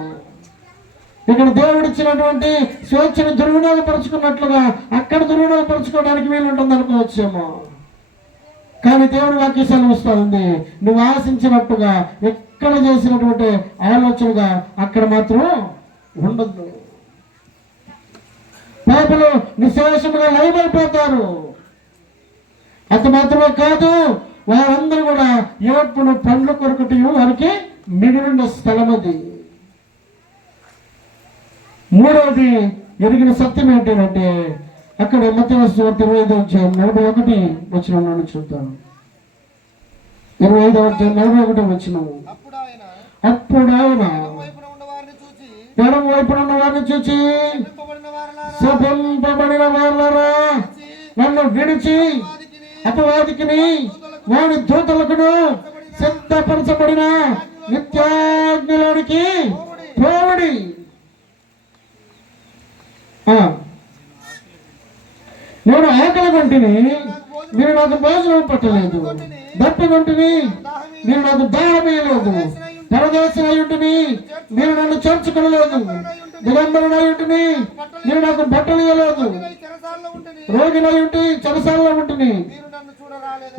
ఇక్కడ దేవుడు ఇచ్చినటువంటి స్వేచ్ఛను దుర్వినియోగపరుచుకున్నట్లుగా అక్కడ దుర్వినియోగపరుచుకోవడానికి వీలు ఉంటుంది అనుకోవచ్చేమో. కానీ దేవుడు వాక్య సెలవిస్తూ ఉంది, నువ్వు ఆశించినట్టుగా ఎక్కడ చేసినటువంటి ఆలోచనగా అక్కడ మాత్రం ఉండదు. పాపలు నిశ్శేషముగా లయమైపోతారు. అంత మాత్రమే కాదు, వారందరూ కూడా ఎప్పుడు పండ్లు కొరకటి వారికి మిగిలిన స్థలం అది. మూడవది ఎరిగిన సత్యం ఏంటంటే అక్కడ మత్తయి సువార్త 25:41 నుండి చూద్దాం. 25:41 అప్పుడు ఆయన ఎడమ వైపున ఉన్న వారిని చూచి, శపింపబడిన వారలారా, నన్ను విడిచి అపవాదికిని వాని దూతలకును సిద్ధపరచబడిన నిత్యాగ్నిలోనికి పోవుడి. నేను ఆకలి కొంటిని, మీరు నాకు భోజనం పట్టలేదు. దప్పి కొంటిని, మీరు నాకు దాహం వేయలేదు. పరదేశం అయ్యుంటిని, మీరు నన్ను చేర్చుకోలేదు. దిగంబరుడై ఉంటిని, మీరు నాకు బట్టలు ఇవ్వలేదు. రోగినై ఉంటి చెరసాలలో ఉంటిని,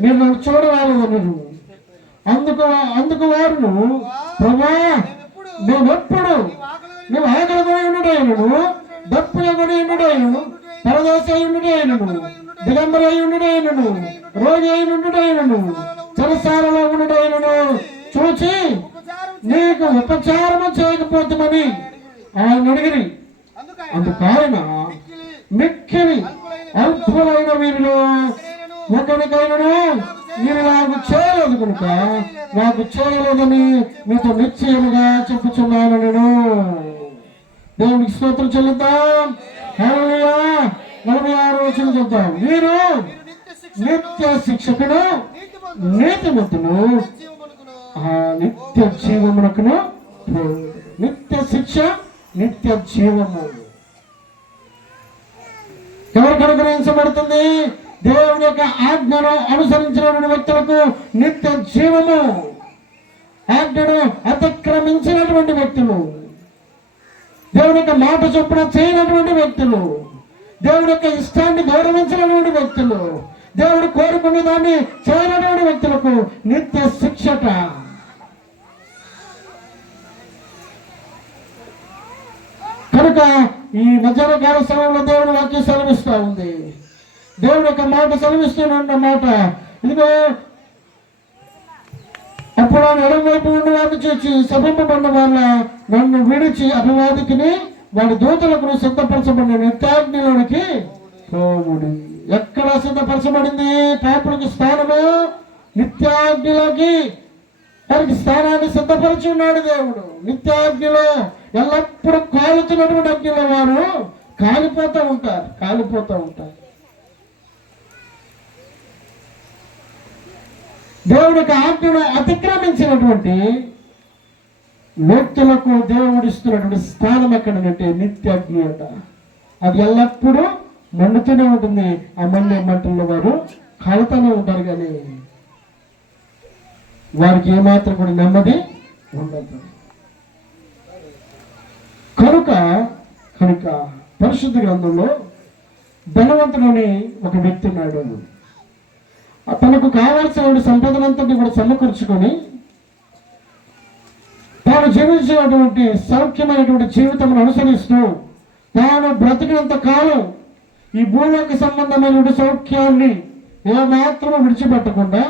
మీరు నన్ను చూడరాలేదు. మీరు అందుకు వారును, ప్రభా మేమెప్పుడు నువ్వు ఆకలి కొని ఉండుటైనను, దప్పుగా కొని ఉండుటైనను, పరదేశ అయి ఉండుటైనను, దిగంబరి అయి ఉండుటైనను, రోగి అయి ఉండుటైనను, చెరసాలలో ఉండుటైనను చూచి నీకు ఉపచారము చేయకపోతామని ఆయన అడిగిరి. అందుకాయన మిక్కిలి అల్పులైన వీరిలో ఒకరికైనను మీరు నాకు చేయలేదు కనుక నాకు చేయలేదని మీతో నిశ్చయముగా చెప్పుచున్నాను నేను. దేవునికి స్తోత్రం చెల్లిద్దాం. హల్లెలూయా. 46 చూద్దాం. మీరు నిత్య శిక్షకుడు, నీతిమంతులు, నిత్య జీవమునకును. నిత్య శిక్ష, నిత్య జీవము ఎవరికి అనుగ్రహించబడుతుంది? దేవుని యొక్క ఆజ్ఞను అనుసరించిన వ్యక్తులకు నిత్య జీవము. ఆజ్ఞను అతిక్రమించినటువంటి వ్యక్తులు, దేవుని యొక్క మాట చొప్పున చేయనటువంటి వ్యక్తులు, దేవుడి యొక్క ఇష్టాన్ని గౌరవించినటువంటి వ్యక్తులు, దేవుడు కోరుకునే దాన్ని చేయనటువంటి వ్యక్తులకు నిత్య శిక్షట. కనుక ఈ మధ్యాహ్న కాల సమయంలో దేవుడు వాక్యం సెలవిస్తూ ఉంది. దేవుడు యొక్క మాట సెలవిస్తున్న మాట ఇదిగో, అప్పుడు ఆయన ఎడమ వైపు ఉండి వారిని చూచి శపింపబడిన వాళ్ళ నన్ను విడిచి అపవాదికిని వాడి దూతలకు సిద్ధపరచబడిన నిత్యాగ్నిలోనికి పోవుడి. ఎక్కడ సిద్ధపరచబడింది పాపులకు స్థానము? నిత్యాగ్నిలోకి వారికి స్థానాన్ని సిద్ధపరిచి ఉన్నాడు దేవుడు. నిత్యాగ్నిలో ఎల్లప్పుడూ కాలుతున్నటువంటి అగ్నిలో వారు కాలిపోతూ ఉంటారు. దేవుడికి ఆజ్ఞను అతిక్రమించినటువంటి వ్యక్తులకు దేవుడిస్తున్నటువంటి స్థానం ఎక్కడంటే నిత్యాగ్ని అట. అది ఎల్లప్పుడూ మండుతూనే ఉంటుంది. ఆ మండే మంటల్లో వారు కాలుతూనే ఉంటారు, కానీ వారికి ఏమాత్రం కూడా నెమ్మది ఉండదు. కనుక పరిశుద్ధ గ్రంథంలో ధనవంతుడని ఒక వ్యక్తి ఉన్నాడు. తనకు కావాల్సిన సంపదనంతటి కూడా సమకూర్చుకొని తాను జీవించినటువంటి సౌఖ్యమైనటువంటి జీవితం అనుసరిస్తూ తాను బ్రతికినంత కాలం ఈ భూలోక సంబంధమైనటువంటి సౌఖ్యాన్ని ఏమాత్రం విడిచిపెట్టకుండా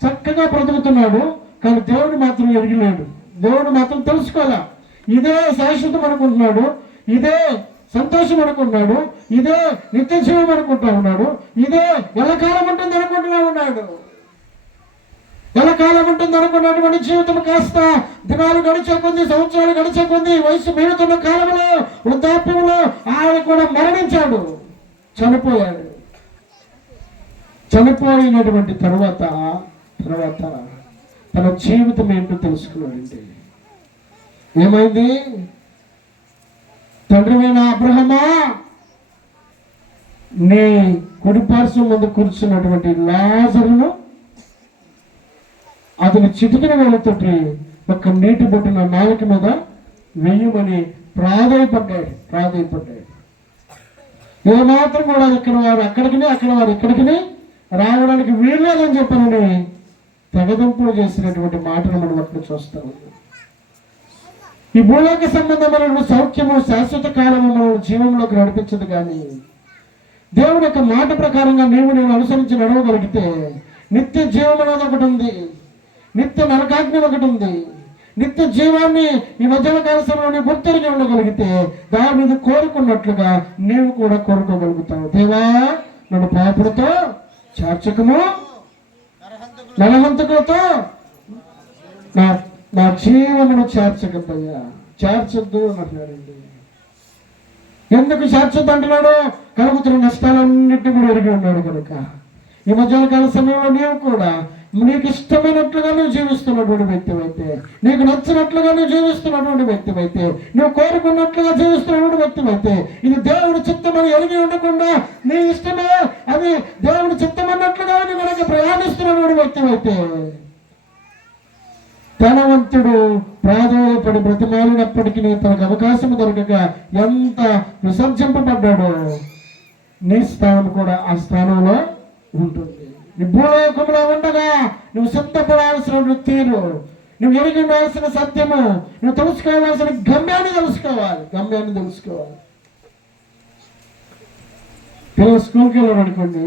చక్కగా బ్రతుకుతున్నాడు. కానీ దేవుడు మాత్రం ఎరిగిలేడు. దేవుడు మాత్రం తెలుసుకోవాలా. ఇదే శాశ్వతం అనుకుంటున్నాడు, ఇదే సంతోషం అనుకుంటున్నాడు, ఇదే నిత్య జీవం అనుకుంటా ఉన్నాడు, ఇదే ఎల్లకాలం ఉంటుంది అనుకుంటున్నా ఉన్నాడు. ఎల్లకాలం ఉంటుంది అనుకున్నటువంటి జీవితం కాస్త దినాలు గడిచే కొద్ది, సంవత్సరాలు గడిచే కొద్ది, వయసు మీరుతున్న కాలంలో వృద్ధాప్యంలో ఆయన కూడా మరణించాడు, చనిపోయాడు. చనిపోయినటువంటి తర్వాత తన జీవితం ఏంటో తెలుసుకున్నాడంటే ఏమైంది? తండ్రివైన అబ్రహమా, నీ కుడి పార్శ్వం ముందు కూర్చున్నటువంటి లాజరును అతని చిటికిన వేలతోటి ఒక నీటి బొట్టున నాలుక మీద వెయ్యమని ప్రాధాయపడ్డాడు. ఏమాత్రం కూడా ఇక్కడ వారు అక్కడికి, అక్కడ వారు ఇక్కడికి రావడానికి వీల్లేదని చెప్పనని తెగదింపులు చేసినటువంటి మాటను మనం అక్కడ చూస్తా ఉన్నాం. ఈ భూలోక సంబంధమైన సౌఖ్యము శాశ్వత కాలము మన జీవంలోకి నడిపించదు, కానీ దేవుని యొక్క మాట ప్రకారంగా నేను అనుసరించి నడవగలిగితే నిత్య జీవం అనేది ఒకటి ఉంది, నిత్య నరకాగ్ని ఒకటి ఉంది. నిత్య జీవాన్ని ఈ మధ్యాహ్న కాల సమయంలో గుర్తెరిగి ఉండగలిగితే దాని మీద కోరుకున్నట్లుగా నీవు కూడా కోరుకోగలుగుతావు. దేవా, నన్ను పాపులతో చార్చకము, నరహంతకులతో నా జీవమును చేర్చకద్దయ్యా, చేర్చొద్దు అంటున్నాడండి. ఎందుకు చేర్చొద్దు అంటున్నాడు? కలుగుతున్న నష్టాలన్నింటినీ కూడా ఎరిగి ఉన్నాడు కనుక. ఈ మధ్యాహ్న కాల సమయంలో నీవు కూడా నీకు ఇష్టమైనట్లుగా నువ్వు జీవిస్తున్నటువంటి వ్యక్తివైతే, నీకు నచ్చినట్లుగా నువ్వు జీవిస్తున్నటువంటి వ్యక్తివైతే, నువ్వు కోరుకున్నట్లుగా జీవిస్తున్నటువంటి వ్యక్తివైతే, ఇది దేవుడి చిత్తమని ఎరిగి ఉండకుండా నీ ఇష్టమే అది దేవుడి చిత్తమన్నట్లుగా నువ్వు మనకి ప్రయాణిస్తున్నటువంటి వ్యక్తివైతే, ధనవంతుడు ప్రాధాన్యపడి బ్రతిమాలినప్పటికీ తనకు అవకాశం దొరకక ఎంత విసర్జింపబడ్డాడో నీ స్థానం కూడా ఆ స్థానంలో ఉంటుంది. నీ భూలోకంలో ఉండగా నువ్వు సిద్ధపడాల్సిన తీరు, నువ్వు ఎరిగి ఉండాల్సిన సత్యము, నువ్వు తెలుసుకోవాల్సిన గమ్యాన్ని తెలుసుకోవాలి. పిల్లలు స్కూల్కి వెళ్ళారు అనుకోండి,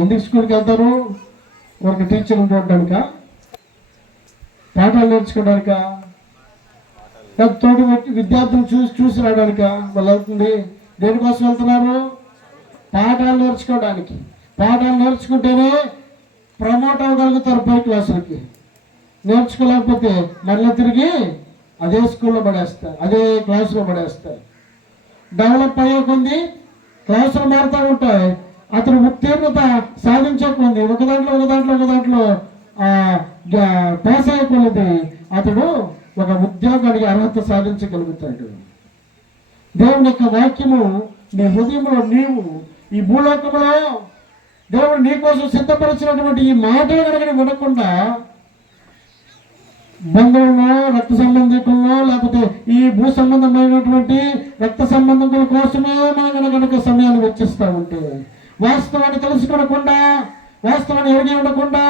ఎందుకు స్కూల్కి వెళ్తారు? ఒక టీచర్ని చూడడానిక, పాఠాలు నేర్చుకోవడానిక, తోటి విద్యార్థులు చూసి రావడానిక వాళ్ళు అవుతుంది. దేనికోసం వెళ్తున్నారు? పాఠాలు నేర్చుకోవడానికి. పాఠాలు నేర్చుకుంటేనే ప్రమోట్ అవ్వగలుగుతారు పై క్లాసులకి. నేర్చుకోలేకపోతే మళ్ళీ తిరిగి అదే స్కూల్లో పడేస్తారు, అదే క్లాసులో పడేస్తారు. డెవలప్ అయ్యే కొంది క్లాసులు మారుతూ ఉంటాయి. అతను ఉత్తీర్ణత సాధించే కొంది ఒక దాంట్లో పాస్ అయ్యే కొలది అతడు ఒక ఉద్యోగానికి అర్హత సాధించగలుగుతాడు. దేవుని యొక్క వాక్యము నీ హృదయంలో, నీవు ఈ భూలోకంలో దేవుడు నీ కోసం సిద్ధపరిచినటువంటి ఈ మాటలు కనుక వినకుండా బంధువుల్లో, రక్త సంబంధికుల్లో, లేకపోతే ఈ భూ సంబంధమైనటువంటి రక్త సంబంధికుల కోసమే మనం కనుక సమయాన్ని వెచ్చిస్తూ ఉంటే, వాస్తవాన్ని తెలుసుకోకుండా, వాస్తవాన్ని ఎరిగి ఉండకుండా,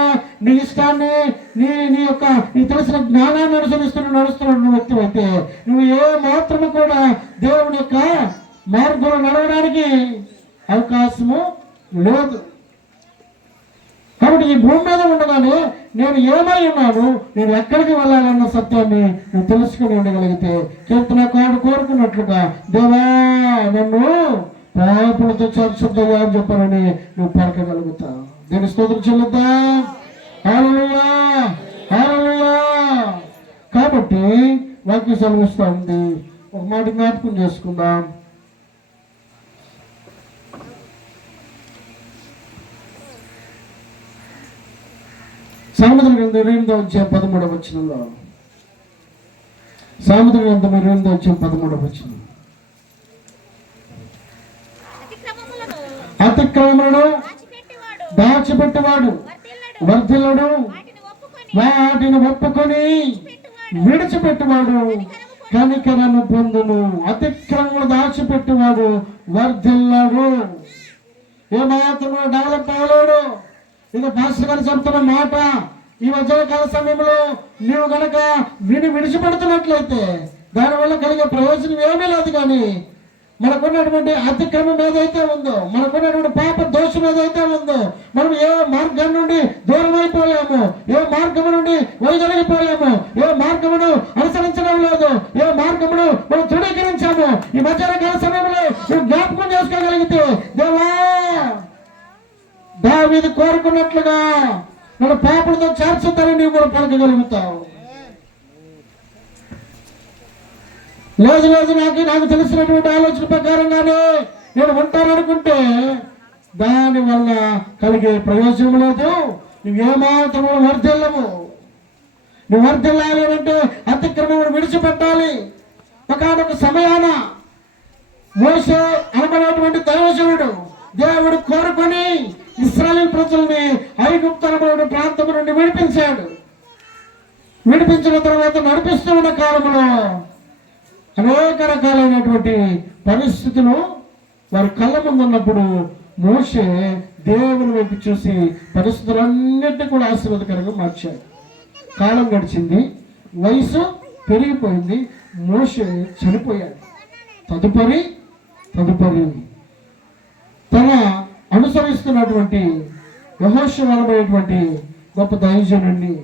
నీ ఇష్టాన్ని, నీ యొక్క నీ తెలిసిన జ్ఞానాన్ని నడుస్తున్న వ్యక్తి అయితే నువ్వు ఏ మాత్రము కూడా దేవుని యొక్క మార్గంలో నడవడానికి అవకాశము లేదు. కాబట్టి ఈ భూమి మీద ఉండగానే నేను ఏమై ఉన్నాను, నేను ఎక్కడికి వెళ్ళాలన్న సత్యాన్ని నువ్వు తెలుసుకుని ఉండగలిగితే కీర్తనకారుడు కోరుకున్నట్లుగా దేవా నన్ను పాపులతో చేర్చుద్దయ్యా అని చెప్పానని నువ్వు పలకగలుగుతావు. దీని స్తోత్రం చెల్లిద్దాం. హల్లెలూయా, హల్లెలూయా. కాబట్టి వాక్యం సెలవిస్తూ ఉంది. ఒక మాట జ్ఞాపకం చేసుకుందాం. సామెతల గ్రంథం 8వ అధ్యాయం 13వ వచనంలో, సామెతల గ్రంథం 8వ అధ్యాయం 13వ వచనం, అతిక్రమములను దాచిపెట్టువాడు వర్ధిల్లడు, వాటిని ఒప్పుకొని విడిచిపెట్టువాడు కనికరము పొందును. అతిక్రమములు దాచిపెట్టువాడు వర్ధిల్లడు. ఏమాత్రము డెవలప్ అవ్వలేడు. ఇక పాస్టర్ గారు చెప్తున్న మాట ఈ మధ్యకాల సమయంలో నీవు గనక విడిచిపెడుతున్నట్లయితే దానివల్ల కలిగే ప్రయోజనం ఏమీ లేదు. కానీ మనకున్నటువంటి అతిక్రమం ఏదైతే ఉందో, మనకున్నటువంటి పాప దోషం ఏదైతే ఉందో, మనం ఏ మార్గం నుండి దూరం అయిపోయామో, ఏ మార్గము నుండి వైదొలిగిపోయామో, ఏ మార్గమును అనుసరించడం లేదు, ఏ మార్గమును మనం తృణీకరించామో, ఈ మధ్యకాల సమయంలో నువ్వు జ్ఞాపకం చేసుకోగలిగితే దేవా దావీదు కోరుకున్నట్లుగా నన్ను పాపులతో చేర్చుతారని నీవు కూడా పలకగలుగుతావు. లేదు నాకు తెలిసినటువంటి ఆలోచన ప్రకారంగానే నేను ఉంటాననుకుంటే దానివల్ల కలిగే ప్రయోజనం లేదు. నువ్వేమాత్రము వర్ధిల్లము. నువ్వు వర్ధిల్లాలి అంటే అతిక్రమమును విడిచిపెట్టాలి. ఒకనొక సమయాన మోషే అనబడినటువంటి దైవజనుడు దేవుడు కోరుకొని ఇశ్రాయేలు ప్రజల్ని ఐగుప్తు ప్రాంతం నుండి విడిపించాడు. విడిపించిన తర్వాత నడిపిస్తూ ఉన్న కాలంలో అనేక రకాలైనటువంటి పరిస్థితులు వారి కళ్ళ ముందు ఉన్నప్పుడు మోషే దేవుని వైపు చూసి పరిస్థితులన్నింటినీ కూడా ఆశీర్వాదకరంగా మార్చాడు. కాలం గడిచింది, వయసు పెరిగిపోయింది, మోషే చనిపోయాడు. తదుపరి తన అనుసరిస్తున్నటువంటి యెహోషువైనటువంటి గొప్ప దైవజనుడిని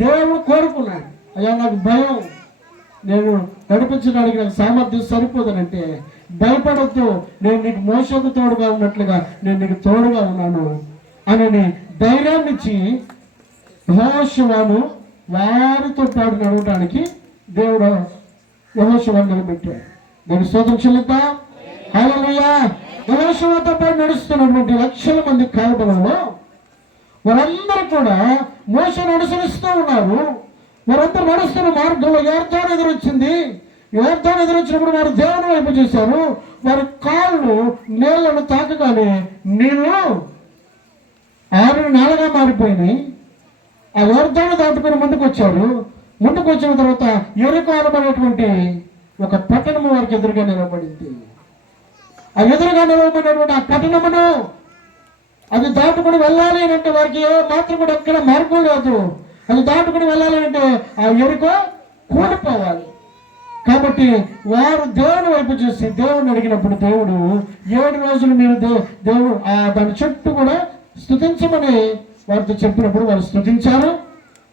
దేవుడు కోరుకున్నాడు. అయ్యా, నాకు భయం, నేను నడిపించడానికి నాకు సామర్థ్యం సరిపోదనంటే, భయపడొద్దు, నేను నీకు మోషకు తోడుగా ఉన్నట్లుగా నేను నీకు తోడుగా ఉన్నాను అని ధైర్యాన్ని ఇచ్చి యెహోషువను వారితో పాటు నడవడానికి దేవుడు యెహోషువను నిలబెట్టాడు. నేను స్తోత్రం చెల్లిద్దాం. హల్లెలూయా. యెహోషువతో పాటు నడుస్తున్నటువంటి లక్షల మంది కాల్బలంలో వారందరూ కూడా మోషేను అనుసరిస్తూ ఉన్నారు. వారందరూ నడుస్తున్న మార్గంలో యోర్దాను ఎదురొచ్చింది. యోర్దాను ఎదురొచ్చినప్పుడు వారు దేవుని వైపు చూశారు. వారి కాళ్ళు నీళ్లను తాకగానే నీళ్లు ఆరు నేలగా మారిపోయినాయి. ఆ యోర్దాను దాటుకుని ముందుకు వచ్చారు. ముందుకు వచ్చిన తర్వాత యెరికో అనేటువంటి ఒక పట్టణము వారికి ఎదురుగా నిలబడింది. ఆ ఎదురుగా నిలబడినటువంటి ఆ పట్టణమును అది దాటుకుని వెళ్ళాలి అంటే వారికి ఏ మాత్రం కూడా ఎక్కడ మార్గం లేదు. అది దాటుకుని వెళ్ళాలి అంటే ఆ యెరికో కూలిపోవాలి. కాబట్టి వారు దేవుని వైపు చూసి దేవుడిని అడిగినప్పుడు దేవుడు 7 రోజులు మీరు దేవుడు దాని చుట్టూ కూడా స్తుతించమని వారితో చెప్పినప్పుడు వారు స్తుతించారు.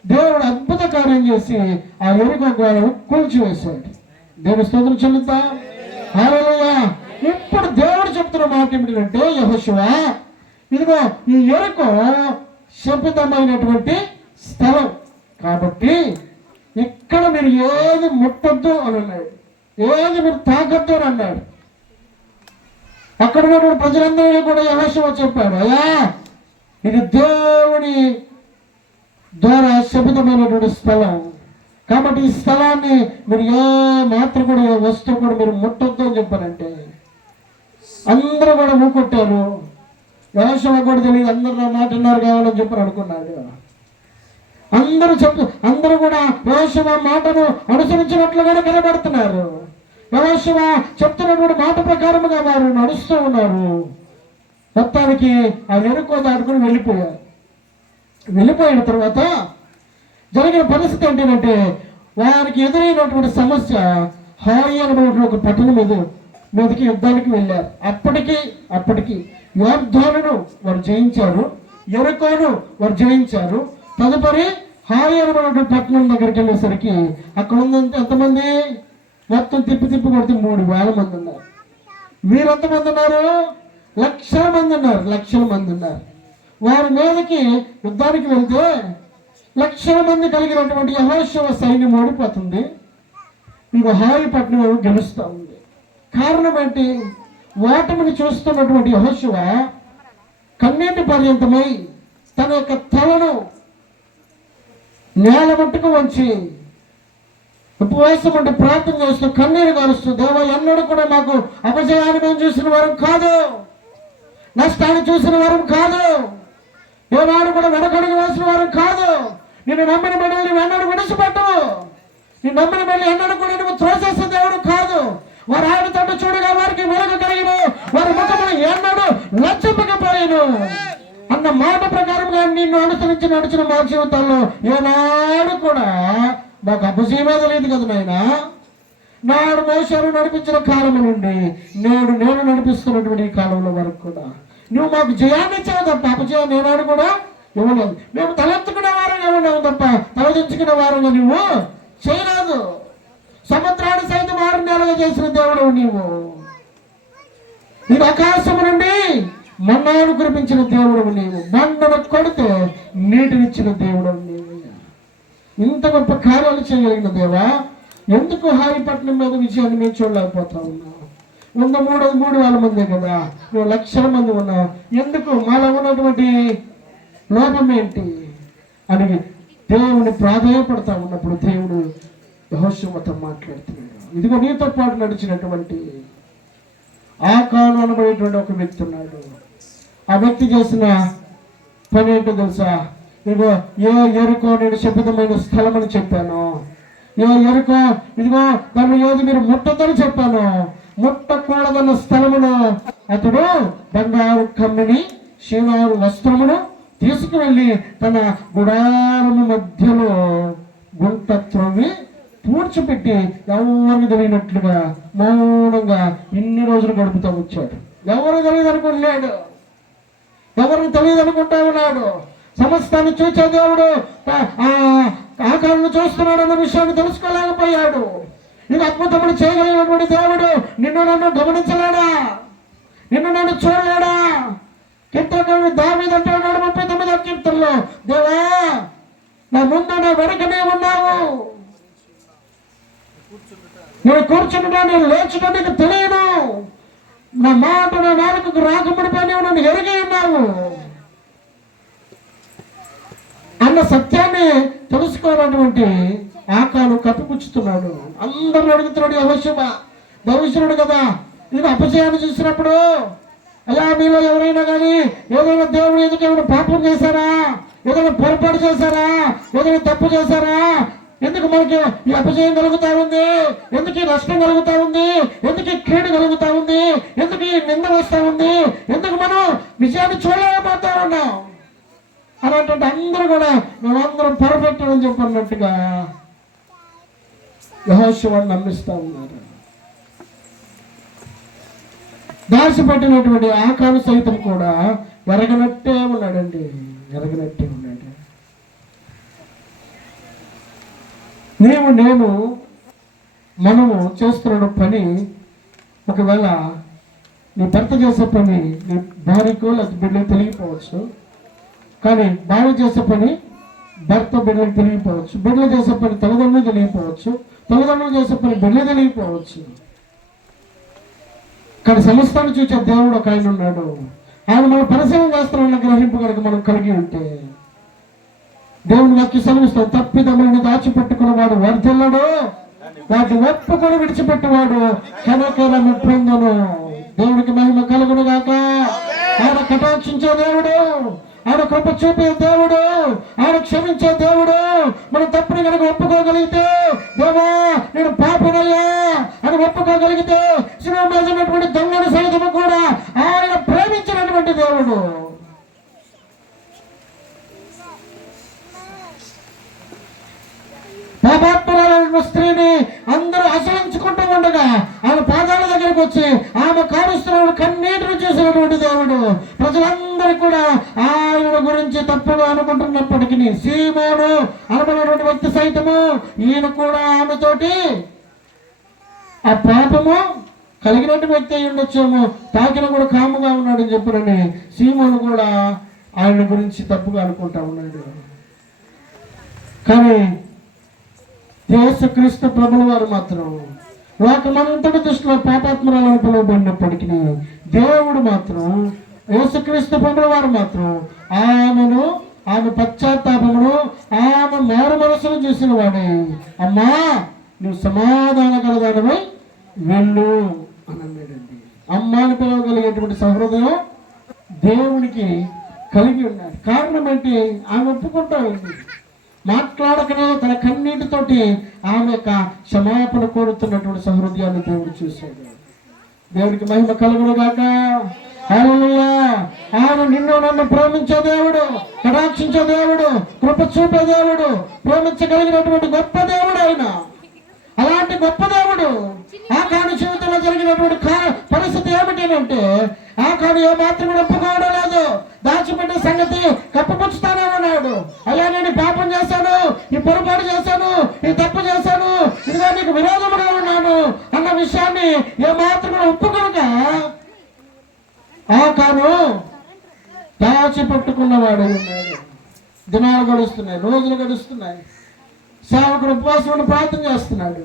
దేవుడు అద్భుత కార్యం చేసి ఆ యెరికో గోడను కూల్చివేశాడు. దేవుని స్తోత్రం చెల్లిద్దాం. హల్లెలూయా. ఇప్పుడు దేవుడు చెప్తున్న మాట ఏమిటంటే, యెహోషువ, ఇదిగో ఈ యెరికో శపితమైనటువంటి స్థలం కాబట్టి ఇక్కడ మీరు ఏది ముట్టద్దు అని అన్నాడు, ఏది మీరు తాకద్దు అని అన్నాడు. అక్కడ ఉన్నటువంటి ప్రజలందరినీ కూడా యెహోషువ చెప్పాడు, అయ్యా, ఇది దేవుని ద్వారా శపితమైనటువంటి స్థలం కాబట్టి ఈ స్థలాన్ని మీరు ఏ మాత్రం కూడా ఏ వస్తువు కూడా మీరు ముట్టొద్దు అని చెప్పారంటే అందరూ కూడా ఊకొట్టారు. యెహోషువ కూడా తెలియదు, అందరూ నా మాట అన్నారు కావాలని చెప్పి అనుకున్నాడు. అందరూ కూడా యెహోషువ మాటను అనుసరించినట్లుగానే కనబడుతున్నారు. యెహోషువ చెప్తున్నటువంటి మాట ప్రకారముగా వారు నడుస్తూ ఉన్నారు. మొత్తానికి ఆ యెరికో దాటుకుని వెళ్ళిపోయిన తర్వాత జరిగిన పరిస్థితి ఏంటంటే, వారికి ఎదురైనటువంటి సమస్య హాయి అనేటువంటి ఒక పట్టణం మీదకి యుద్ధానికి వెళ్ళారు. అప్పటికి యోర్దానును వారు జయించారు, యెరికోను వారు జయించారు. తదుపరి హాయి అనేటువంటి పట్టణం దగ్గరికి వెళ్ళేసరికి అక్కడ ఉంది ఎంతమంది, మొత్తం తిప్పి కొడితే 3,000 మంది ఉన్నారు. వీరెంతమంది ఉన్నారు? లక్షల మంది ఉన్నారు. వారి మీదకి యుద్ధానికి వెళ్తే లక్షల మంది కలిగినటువంటి యెహోషువ సైన్యం ఓడిపోతుంది. ఇంకో హాయి పట్టణం గెలుస్తూ ఉంది. కారణం ఏంటి? ఓటమిని చూస్తున్నటువంటి యెహోషువ కన్నీటి పర్యంతమై తన యొక్క తలను నేల మట్టుకు వంచి ఉపవాసం అంటే ప్రార్థన చేస్తూ కన్నీరు కారుస్తూ, దేవా, ఎన్నడూ కూడా మాకు అపజయాన్ని మేము చూసిన వారం కాదు, నష్టాన్ని చూసిన వారం కాదు, ఏనాడు కూడా వెనకడుగు వేసిన వారం కాదు. నిన్ను నమ్మిన బిడ్డలు నువ్వు ఎన్నడూ విడిచిపెట్టవు, నీ నమ్మిన బిడ్డలు ఎన్నడూ కూడా నువ్వు త్రోసేసే దేవుడు కాదు. వారు ఆయన తట్టు చూడగా వారికి వెలుగు కలిగిన, వారి ముఖములు ఎన్నడూ లజ్జింపకపోయాను అన్న మాట ప్రకారంగా నిన్ను అనుసరించి నడిచిన మా జీవితాల్లో ఏనాడు కూడా మాకు అపజయమే తెలియదు కదా నాయన. నాడు మోషేను నడిపించిన కాలం నుండి నేను నడిపిస్తున్నటువంటి ఈ కాలంలో వరకు కూడా నువ్వు మాకు జయాన్ని ఇచ్చావు తప్ప అపజయాన్ని ఏనాడు కూడా ఇవ్వలేదు. మేము తలెత్తుకునే వారంగా ఉన్నాము తప్ప తలదించుకునే వారంగా నువ్వు చేయలేదు. సముద్రాన్ని సైతం 6 నెలలుగా చేసిన దేవుడు నీవు. ఇది ఆకాశము నుండి మన్నాను కురిపించిన దేవుడు నీవు. బండను కొడితే నీటినిచ్చిన దేవుడు నీవు. ఇంత గొప్ప కార్యాలు చేయగలిగిన దేవా, ఎందుకు హాయిపట్నం మీద విజయాన్ని మేము చూడలేకపోతా ఉన్నావు? ఉన్న 3,000 మందే కదా, నువ్వు లక్షల మంది ఉన్నావు, ఎందుకు మాలో ఉన్నటువంటి లోపం ఏంటి అని దేవుని ప్రాధాన్యపడతా ఉన్నప్పుడు దేవుడు యెహోషువతో మాట్లాడుతున్నాడు. ఇదిగో నీతో పాటు నడిచినటువంటి ఆకాను అనబడేటువంటి ఒక వ్యక్తి ఉన్నాడు. ఆ వ్యక్తి చేసిన పని ఏంటో తెలుసా? ఇదిగో ఏ ఎరుకో నేను శపితమైన స్థలం అని చెప్పాను, ఏ ఎరుకో ఇదిగో దాన్ని ఏది మీరు ముట్టదని చెప్పాను, ముట్టకూడదన్న స్థలమును అతడు బంగారు కమ్మిని శీనారు వస్త్రమును తీసుకువెళ్ళి తన గుడారము మధ్యలో గుంట త్రవ్వి పూడ్చిపెట్టి ఎవరిని తెలియనట్లుగా మౌనంగా ఇన్ని రోజులు గడుపుతూ వచ్చాడు. ఎవరు తెలియదు అనుకుంటున్నాడు, ఎవరికి తెలియదు అనుకుంటా ఉన్నాడు. సమస్తాన్ని చూసే దేవుడు ఆకారాన్ని చూస్తున్నాడు అన్న విషయాన్ని తెలుసుకోలేకపోయాడు. ఇది అద్భుతములు చేయగలిగినటువంటి దేవుడు నిన్ను నన్ను గమనించలేడా, నిన్ను నన్ను చూడలేడా? కీర్తనకారుడు దావీదు అంటాడు 39వ కీర్తనలో, దేవా నా ముందు నా వెనకనే ఉన్నావు, నేను కూర్చుంటా నేను లేచుటా నీకు తెలియను, నా మాట నా నాలుకకు రాకముడిపై నీవు నన్ను ఎరిగి ఉన్నావు అన్న సత్యాన్ని తెలుసుకోనటువంటి ఆకాను కప్పిపుచ్చుతున్నాడు. అందరూ అడుగుతున్నాడు, యెహోషువ భవిష్యుడు కదా, ఇది అపజయాన్ని చూసినప్పుడు అయ్యా మీలో ఎవరైనా కానీ ఏదైనా దేవుడు ఎందుకు ఏమైనా పాపం చేశారా, ఏదైనా పొరపాటు చేశారా, ఏదైనా తప్పు చేశారా, ఎందుకు మనకి ఈ అపజయం కలుగుతా ఉంది, ఎందుకు ఈ నష్టం కలుగుతా ఉంది, ఎందుకు ఈ కీడు కలుగుతా ఉంది, ఎందుకు ఈ నింద వస్తా ఉంది, ఎందుకు మనం విజయాన్ని చూడలేకపోతా ఉన్నాం అలాంటి అందరూ కూడా మేమందరం పర్ఫెక్ట్ అని చెప్పినట్టుగా యెహోషువను నమ్మిస్తా ఉన్నారు. దాచిపెట్టినటువంటి ఆకాను సైతం కూడా ఎరగనట్టే ఉన్నాడండి, ఎరగనట్టే ఉన్నాడు. నేను మనము చేస్తున్న పని ఒకవేళ నీ భర్త చేసే పని నీ భార్యకో లేదా బిడ్డకు తెలియకపోవచ్చు, కానీ భార్య చేసే పని భర్త బిడ్డలకు తెలియకపోవచ్చు, బిడ్డలు చేసే పని తల్లిదండ్రులు తెలియకపోవచ్చు, తల్లిదండ్రులు చేసే పని బిడ్డలు తెలియకపోవచ్చు. కానీ సమస్తాన్ని చూసే దేవుడు ఒక ఆయన ఉన్నాడు. ఆయన మనం పరిశీలన చేస్తామన్న గ్రహింపు కనుక మనం కలిగి ఉంటే దేవుని వాక్య సెలవిస్తాం, తప్పిదములను దాచిపెట్టుకున్నవాడు వర్ధిల్లడు, వాటిని ఒప్పుకొని విడిచిపెట్టేవాడు కనకరము పొందును. దేవుడికి మహిమ కలుగును గాక. ఆయన కటాక్షించే దేవుడు, ఆయన కృప చూపే దేవుడు, ఆయన క్షమించే దేవుడు. మనం తప్పుని కనుక ఒప్పుకోగలిగితే, దేవా నేను పాపినయ్యా అని ఒప్పుకోగలిగితే శిలువ మీద ఉన్నటువంటి దొంగను సైతము కూడా ఆయన ప్రేమించినటువంటి దేవుడు. పాపాత్మురాలైన స్త్రీని అందరూ అసహించుకుంటూ ఉండగా ఆయన పాదాల దగ్గరికి వచ్చి ఆమె కారుస్తున్న కన్నీటిని చూసినటువంటి దేవుడు. ప్రజలందరూ కూడా ఆయన గురించి తప్పుగా అనుకుంటున్నప్పటికీ సీమోను అనుకున్నటువంటి వ్యక్తి సైతము ఈయన కూడా ఆమెతోటి ఆ పాపము కలిగినట్టు వ్యక్తి అయి ఉండొచ్చేమో, తాకిన కూడా కాముగా ఉన్నాడని చెప్పారని సీమోను కూడా ఆయన గురించి తప్పుగా అనుకుంటా ఉన్నాడు. కానీ యేసుక్రీస్తు ప్రభువు వారు మాత్రం లోకమంతటి దృష్టిలో పాపాత్మరాలను పిలువబడినప్పటికీ దేవుడు మాత్రం యేసుక్రీస్తు ప్రభువు వారు మాత్రం ఆమె పశ్చాత్తాపమును ఆమె మారు మనసును చూసిన వాడే, అమ్మా నువ్వు సమాధాన కలదానమై వెళ్ళు అని అన్నాడండి. అమ్మ అని పిలవగలిగేటువంటి సహృదయం దేవునికి కలిగి ఉన్నాడు. కారణం ఏంటి? ఆమె ఒప్పుకుంటా ఉంది, మాట్లాడకనే తన కన్నీటితోటి ఆమె యొక్క క్షమాపణ కోరుతున్నటువంటి సహృదయాన్ని దేవుడు చూశాడు. దేవుడికి మహిమ కలుగును గాక. హల్లెలూయా. ఆయన నిన్ను నన్ను ప్రేమించే దేవుడు, కటాక్షించే దేవుడు, కృప చూపే దేవుడు, ప్రేమించగలిగినటువంటి గొప్ప దేవుడు ఆయన. అలాంటి గొప్ప దేవుడు ఆకాను జీవితంలో జరిగినటువంటి పరిస్థితి ఏమిటంటే ఆకాను ఏమాత్రం కూడా ఒప్పుకోవడం లేదు, దాచిపెట్టే సంగతి కప్పపుచ్చుతానే ఉన్నాడు. అయ్యా నేను పాపం చేశాను, ఈ పొరపాటు చేశాను, ఈ తప్పు చేశాను, ఇదిగా నీకు విరోధముగా ఉన్నాను అన్న విషయాన్ని ఏమాత్రం కూడా ఒప్పుకొనక ఆకాను దాచిపెట్టుకున్నవాడు ఉన్నాడు. దినాలు గడుస్తున్నాయి, రోజులు గడుస్తున్నాయి, సేవకుడు ఉపవాసం ప్రార్థన చేస్తున్నాడు.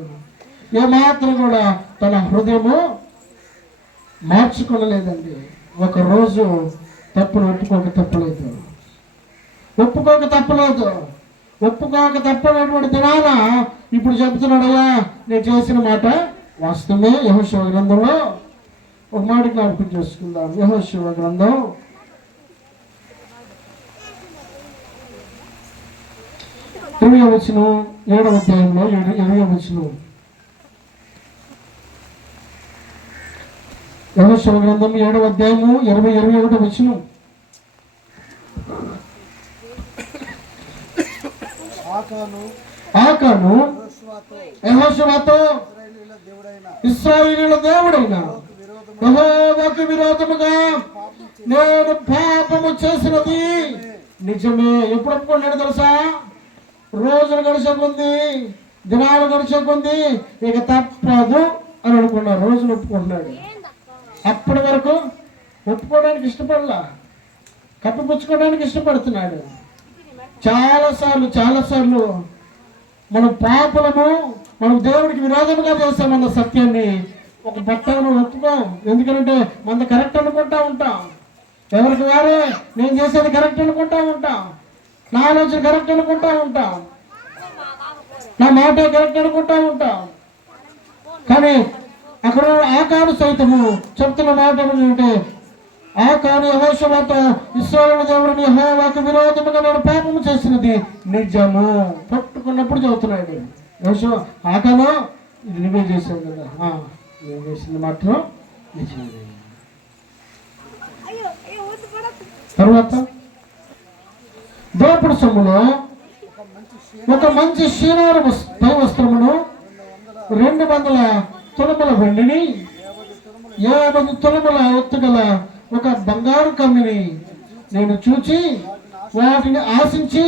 ఏమాత్రం కూడా తన హృదయము మార్చుకోలేదండి. ఒక రోజు తప్పును ఒప్పుకోక తప్పలేదు, ఒప్పుకోక తప్పనటువంటి దినాన ఇప్పుడు చెబుతున్నాడయ్యా నేను చేసిన మాట వాస్తవమే. యెహోషువ గ్రంథంలో ఒక మాట జ్ఞాపకం చేసుకుందాం. యెహోషువ గ్రంథం 20వ వచనం 7వ అధ్యాయంలో 20వ వచనం. యెహోషువ గ్రంథం 7వ అధ్యాయము 21వ వచనం. ఆకాను యెహోషువతో ఇశ్రాయేలీయుల దేవుడైన యెహోవాకు విరోధముగా నేను పాపము చేసినది నిజమే. ఎప్పుడు ఒప్పుకున్నాడు తెలుసా? రోజులు గడిచే కొంది, దినాలు గడిచే కొంది ఇక తప్పదు అని అనుకున్నాడు. రోజులు ఒప్పుకుంటున్నాడు. అప్పటి వరకు ఒప్పుకోవడానికి ఇష్టపడలా, కప్పిపుచ్చుకోవడానికి ఇష్టపడుతున్నాడు. చాలాసార్లు మనం పాపలము, మనం దేవుడికి విరోధముగా చేస్తామన్న సత్యాన్ని ఒక పట్టాలను ఒప్పుకోం. ఎందుకంటే మన కరెక్ట్ అనుకుంటా ఉంటాం. ఎవరికి వారే నేను చేసేది కరెక్ట్ అనుకుంటా ఉంటాం. నా ఆలోచన కరెక్ట్ అనుకుంటా ఉంటాం. నా మాట కరెక్ట్ అనుకుంటా ఉంటాం. కానీ అక్కడ ఆకాను సైతము చెప్తున్న మాట ఏమిటంటే, ఆకాను యెహోషువతో ఇశ్రాయేలు దేవుడిని యెహోవాకు విరోధముగా నేను పాపము చేసినది నిజము. పట్టుకున్నప్పుడు చదువుతున్నాడు యెహోషువ, ఆకాను ఇది నువ్వే చేసావు కదా, నేను చేసింది మాత్రం నిజమే. తర్వాత దోపుడు సొమ్ములో ఒక మంచి శీనారు పై వస్త్రమును 200 తులముల వెండిని 50 తులముల ఎత్తుగల ఒక బంగారు కమ్మిని నేను చూచి వాటిని ఆశించి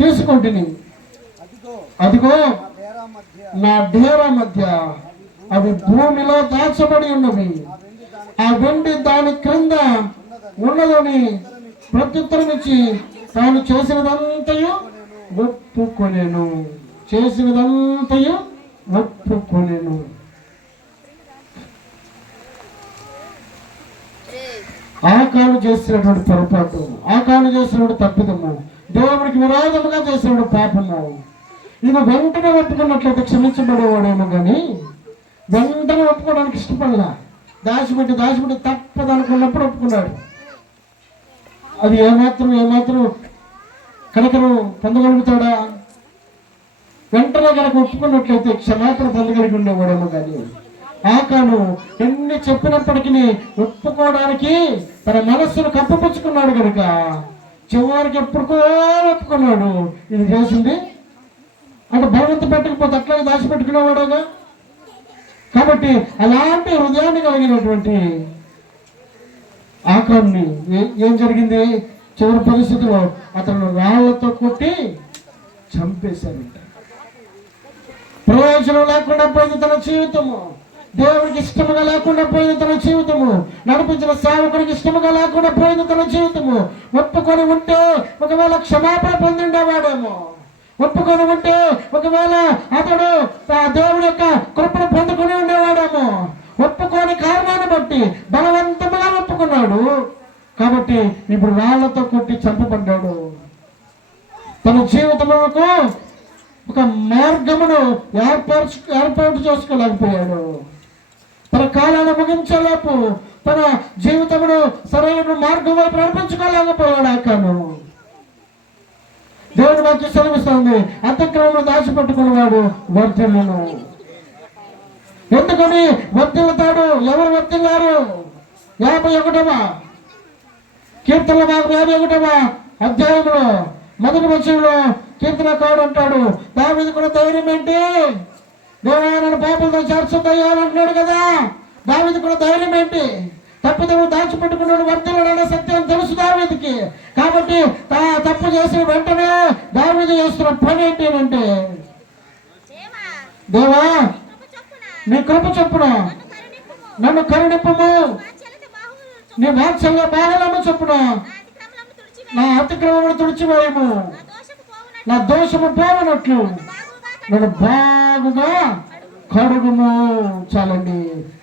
తీసుకుంటుని, అదిగో నా డేరా మధ్య అవి భూమిలో దాచబడి ఉన్నవి. ఆ వెండి దాని క్రింద ఉన్నదని ప్రత్యుత్తరం ఇచ్చి తాను చేసినదంతయు ఒప్పుకొనెను. ఆకాను చేసినటువంటి పొరపాటు, ఆకాను చేసినటువంటి తప్పిదము, దేవుడికి విరోధముగా చేసినటువంటి పాపము, ఇది వెంటనే ఒప్పుకున్నట్లయితే క్షమించబడేవాడేమో కానీ వెంటనే ఒప్పుకోవడానికి ఇష్టపడలా. దాచిపెట్టి తప్పదు అనుకున్నప్పుడు ఒప్పుకున్నాడు. అది ఏమాత్రం కనకరం పొందగలుగుతాడా? వెంటనే కనుక ఒప్పుకున్నట్లయితే క్షమాపణ పొందగలిగి ఉండేవాడేమో కానీ ఆకాను ఎన్ని చెప్పినప్పటికీ ఒప్పుకోవడానికి తన మనస్సును కప్పపుచ్చుకున్నాడు కనుక చివరికి ఎప్పుడుకో ఒప్పుకున్నాడు. ఇది చేసింది అంటే బలవంత పెట్టకపోతే అట్లాగే దాచిపెట్టుకునేవాడుగా. కాబట్టి అలాంటి హృదయాన్ని కలిగినటువంటి ఆకాన్ని ఏం జరిగింది? చివరి పరిస్థితిలో అతను రాళ్లతో కొట్టి చంపేశారంట. ప్రయోజనం లేకుండా పోయింది తన జీవితము, దేవుడికి ఇష్టముగా లేకుండా పోయింది తన జీవితము, నడిపించిన సేవకుడికి ఇష్టముగా లేకుండా పోయింది తన జీవితము. ఒప్పుకొని ఉంటే ఒకవేళ క్షమాపణ పొందిండేవాడేమో, ఒప్పుకొని ఉంటే ఒకవేళ అతడు దేవుడి యొక్క కృపను పొందుకుని ఉండేవాడేమో. ఒప్పుకోని కారణాన్ని బట్టి బలవంతంగా ఒప్పుకున్నాడు కాబట్టి ఇప్పుడు రాళ్లతో కొట్టి చంపబడ్డాడు. తన జీవితంలో ఒక మార్గమును ఏర్పాటు చేసుకోలేకపోయాడు. తన కాలాన్ని ముగించలేపు తన జీవితమును సరైన మార్గం వైపు నడిపించుకోలేకపోయాడు ఆకాను. దేవుడు వాక్యం సెలవిస్తుంది, అతిక్రమం దాచిపెట్టుకున్నవాడు వర్ధిల్లును. ఎందుకని వర్ధిల్లుతాడు? ఎవరు వర్ధిల్లారు? 51వ కీర్తనల భాగం 51వ అధ్యాయంలో మొదటి వచనంలో కీర్తనకారుడు అంటాడు, దావీదు కూడా ధైర్యం ఏంటి? దేవా నన్ను పాపంతో చేర్చుతాయాలంటున్నాడు కదా. దావీదు కూడా ధైర్యం ఏంటి? తప్పుదమ్ము దాచిపెట్టుకున్నాడు, వర్ధిల్లుడనే సత్యం తెలుసు దావీదుకి. కాబట్టి తప్పు చేసిన వెంటనే దావీదు చేస్తున్న పని ఏంటి అంటే, దేవా నీ కృప చొప్పున నన్ను కరుణింపుము, నీ వాత్సల్య బాహులము చొప్పున నా అతిక్రమమును తుడిచివేయము, నా దోషము పోవనట్లు నన్ను బాగుగా కడుగుము. చాలండి.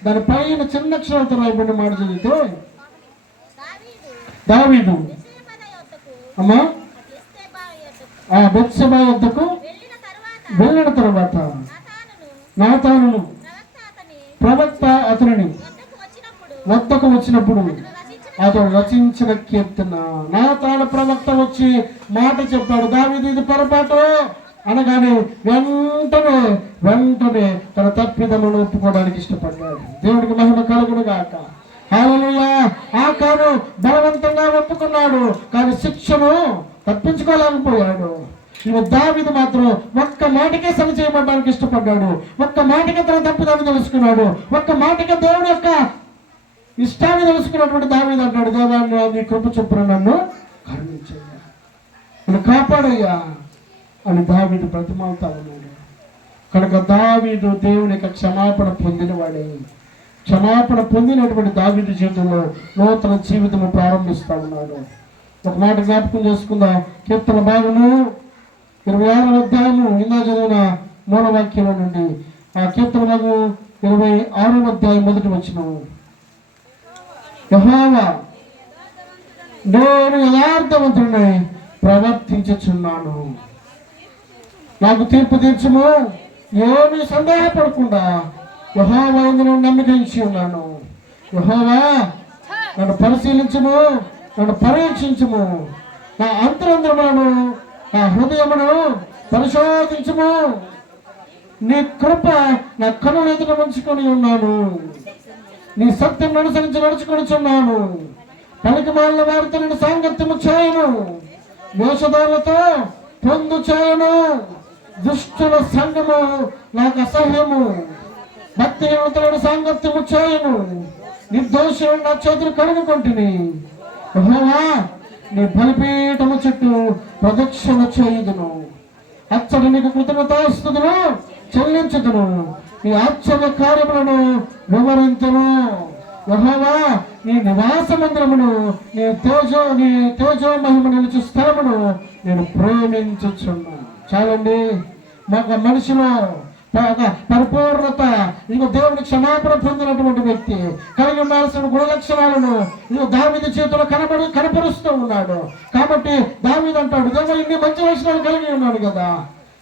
దానిపైన చిన్న అక్షరాలతో రాయబడిన మాట చదివితే, దావీదు అమ్మా బెత్షెబా యొద్దకు వెళ్ళిన తర్వాత నాతానును ప్రవక్త అతనిని వద్దకు వచ్చినప్పుడు అతడు రచించిన కీర్తన. నాతాను ప్రవక్త వచ్చి మాట చెప్పాడు, దావీదు ఇది పొరపాటు అనగానే వెంటనే తన తప్పిదములను ఒప్పుకోవడానికి ఇష్టపడ్డాడు. దేవుడికి మహిమ కలుగును గాక. హల్లెలూయా. ఆకాను బలవంతంగా ఒప్పుకున్నాడు, కానీ శిక్షను తప్పించుకోలేకపోయాడు. ఇవి దావీదు మాత్రం ఒక్క మాటకే సరి చేయబడడానికి ఇష్టపడ్డాడు. ఒక్క మాటకే తన తప్పిదాన్ని తెలుసుకున్నాడు. ఒక్క మాటకే దేవుడి యొక్క ఇష్టాన్ని తెలుసుకున్నటువంటి దావీదు అంటాడు, దేవాన్ని నీ కృప చొప్పున నన్ను కరుణించయ్యా, నన్ను కాపాడయ్యా అని దావీదు ప్రతిమాలుతా ఉన్నాడు. కనుక దావీదు దేవుని యొక్క క్షమాపణ పొందినవాడే. క్షమాపణ పొందినటువంటి దావీదు జీవితంలో నూతన జీవితము ప్రారంభిస్తా ఉన్నాడు. ఒక మాట జ్ఞాపకం చేసుకుందాం. కీర్తన భాగము 26వ అధ్యాయము ఇందా చదివిన మూలవాక్యం నుండి ఆ కీర్తన భాగము 26వ అధ్యాయం మొదటి వచనం. యెహోవా, నేను యథార్థవంతుడిని ప్రవర్తించుచున్నాను, నాకు తీర్పు తీర్చుము, ఏమీ సందేహపడకుండా యెహోవా యందు నేను నమ్మిక ఉంచి ఉన్నాను. యెహోవా, నన్ను పరిశీలించుము, నన్ను పరీక్షించుము, నా అంతరంగములను నా హృదయమును పరిశోధించుము. నీ కృప నా కన్నుల ఎదుట ఉంచుకొని ఉన్నాను, నీ సత్యం అనుసరించి నడుచుకొనిచున్నాను. పలికి మాలిన వారితో నేను సాంగత్యము చేయను, వేషధారులతో పొందు చేయను. దుష్టుల సంగము నాకు అసహ్యము, భక్తిహీనతలను సాంగత్యము చేయను. నిర్దోషులను నా చేతులు కడుగుకొంటిని. యెహోవా, నీ బలిపీఠము చుట్టూ ప్రదక్షిణ చేయుదును, అచ్చడి నీకు కృతజ్ఞతాస్తుతులు చెల్లించుదును, నీ ఆశ్చర్య కార్యములను వివరించును. యెహోవా, నీ నివాస మందిరమును, నీ తేజో మహిమ నిలుచు స్థలమును నేను ప్రేమించుచున్నాను. చాలండి. మాకు మనిషిలో పరిపూర్ణత, ఇంకో దేవుని క్షమాపణ పొందినటువంటి వ్యక్తి కలిగి ఉండాల్సిన గుణ లక్షణాలను ఇంకో దావీదు చేతిలో కనపరుస్తూ ఉన్నాడు. కాబట్టి దావీదు అంటాడు, దేవా, ఇన్ని మంచి లక్షణాలు కలిగి ఉన్నాను కదా,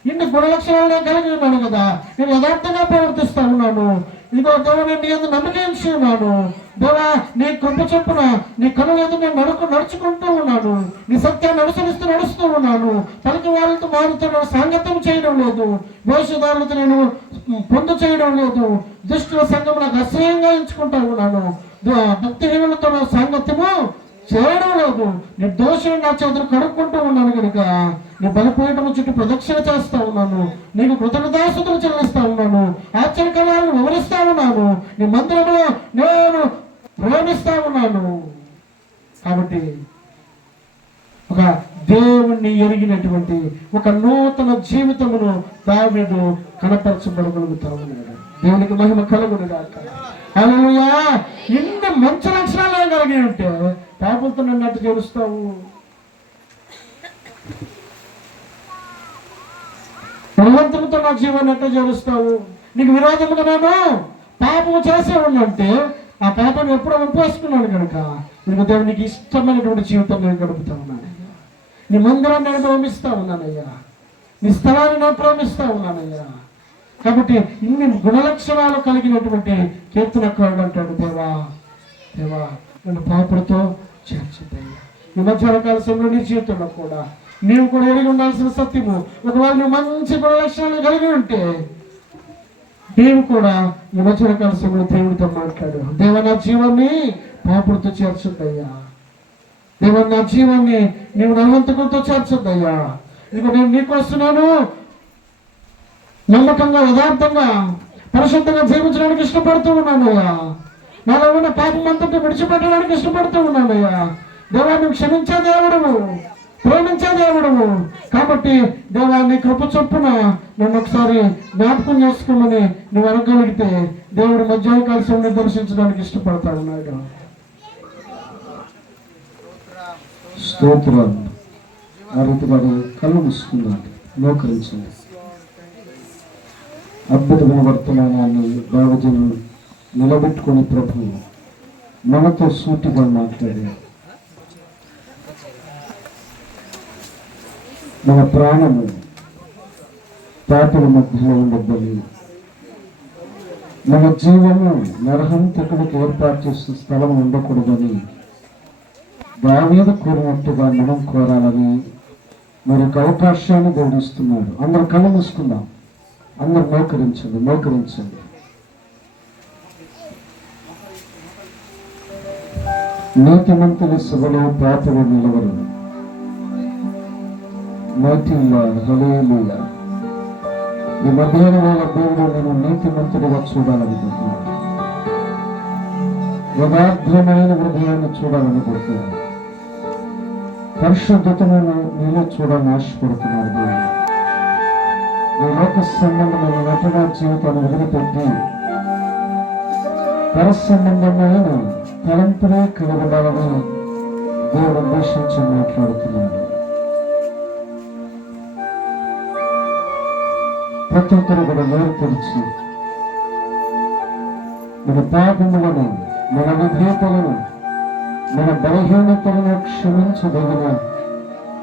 ఇన్ని గుణ లక్షణాలు నేను కలిగి ఉన్నాను కదా, నేను యథార్థంగా ప్రవర్తిస్తా ఉన్నాను, ఇదిగో దేవా, నేను నీ యందు నమ్మిక ఉంచి ఉన్నాను. దేవా, నీ కృప చొప్పున నీ కనుల ఎదుట నేను నడుచుకుంటూ ఉన్నాను, నీ సత్యాన్ని అనుసరిస్తూ నడుస్తూ ఉన్నాను. పలికి వారితో నేను సాంగత్యం చేయడం లేదు, వేషధారులతో నేను పొందు చేయడం లేదు, దుష్టుల సంఘం నాకు అసహ్యంగా ఎంచుకుంటా ఉన్నాను, భక్తిహీనులతో నా సాంగత్యము చేయడం లేదు. నిర్దోషులు నా చేతులు కడుక్కుంటూ ఉన్నాను కనుక నీ బలిపీఠము చుట్టూ ప్రదక్షిణ చేస్తా ఉన్నాను, నీకు కృతజ్ఞతాస్తుతులు చెల్లిస్తా ఉన్నాను, ఆశ్చర్యకరాలను వివరిస్తా ఉన్నాను, నీ మందిరంలో నేను ప్రేమిస్తా ఉన్నాను. కాబట్టి ఒక దేవుణ్ణి ఎరిగినటువంటి ఒక నూతన జీవితమును దావీదు కనపరచబడగలుగుతా ఉన్నాడు. దేవునికి మహిమ కలుగును గాక. హల్లెలూయా. ఇన్ని మంచి లక్షణాలు కలిగి ఉంటే పాపంతో నన్ను అట్టు చేరుస్తావు. బలవంతంతో నా జీవాన్ని ఎట్లా చేరుస్తావు? నీకు విరోధముగా నేను పాపము చేసే ఉన్నంటే ఆ పాపాన్ని ఎప్పుడో ఒప్పేసుకున్నాను కనుక నీకు దేవునికి ఇష్టమైనటువంటి జీవితం నేను గడుపుతా ఉన్నాను. నీ మందిరాన్ని నేను ప్రేమిస్తా ఉన్నానయ్యా, నీ స్థలాన్ని నేను ప్రేమిస్తా ఉన్నానయ్యా. కాబట్టి ఇన్ని గుణలక్షణాలు కలిగినటువంటి కీర్తనకారుడు అంటాడు, దేవా దేవా నన్ను పాపులతో చేర్చుతాయి. ఈ మధ్యకాల సమయంలో నీ జీవితంలో కూడా నీవు కూడా ఎరిగి ఉండాల్సిన సత్యము, ఒకవేళ నువ్వు మంచి గుణలక్షణాలు కలిగి ఉంటే నీవు కూడా ఈ మధ్యకాల సమయంలో దేవుడితో మాట్లాడు, దేవా నా జీవాన్ని పాపులతో చేర్చుద్దయ్యా, దేవా నా జీవాన్ని నీవు నరవంతకులతో చేర్చుద్దయ్యా. ఇక నేను నీకు వస్తున్నాను, నమ్మకంగా యథార్థంగా పరిశుద్ధంగా జీవించడానికి ఇష్టపడుతూ ఉన్నానయ్యా, నాలో ఉన్న పాపం అంతటి విడిచిపెట్టడానికి ఇష్టపడుతూ ఉన్నానయ్యా. దేవా, నువ్వు క్షమించే దేవుడవు, ప్రేమించే దేవుడవు. కాబట్టి దేవా, నీ కృప చొప్పున నన్ను ఒకసారి జ్ఞాపకం చేసుకోమని నువ్వు అనగలిగితే దేవుడు మధ్యాహ్నకాల సమయంలో దర్శించడానికి ఇష్టపడతా ఉన్నాడు. స్తోత్రం. ఆ రీతిగా కళ్ళు మూసుకున్నాడు, మోకరించండి. అద్భుతమైన వర్తమానాన్ని భావజనులు నిలబెట్టుకుని ప్రభు మనతో సూటిగా మాట్లాడారు. మన ప్రాణము పాపల మధ్యలో ఉండబోయి మన జీవము నరహంతకుడికి ఏర్పాటు చేసిన స్థలం ఉండకూడదని దావీదు కోరినట్టుగా మనం కోరాలని మరి అవకాశాన్ని దేవుడిస్తున్నాడు. అందరూ కళ్ళు మూసుకుందాం, అందరూ మోకరించండి. నీతిమంతుల సభలో పాపలు నిలవరు. హల్లెలూయా. ఈ మధ్యాహ్న వేళ దేవుడు నేను నీతిమంతుడిగా చూడాలనుకుంటున్నాను. యథార్థమైన హృదయాన్ని చూడాలనుకుంటున్నాను. పరిశుద్ధతను నీలో చూడాలని ఆశపడుతున్నాడు దేవుడు. ఈ లోక సంబంధమైన నటనా జీవితాన్ని వదిలిపెట్టి పర సంబంధమైన తలంపులే కలగడాలని దేవుడు ఉద్దేశించి మాట్లాడుతున్నాడు. ప్రతి ఒక్కరు కూడా నోరు తెరిచి మన పాపములను, మన విధేయతలను, మన బలహీనతలను క్షమించదగిన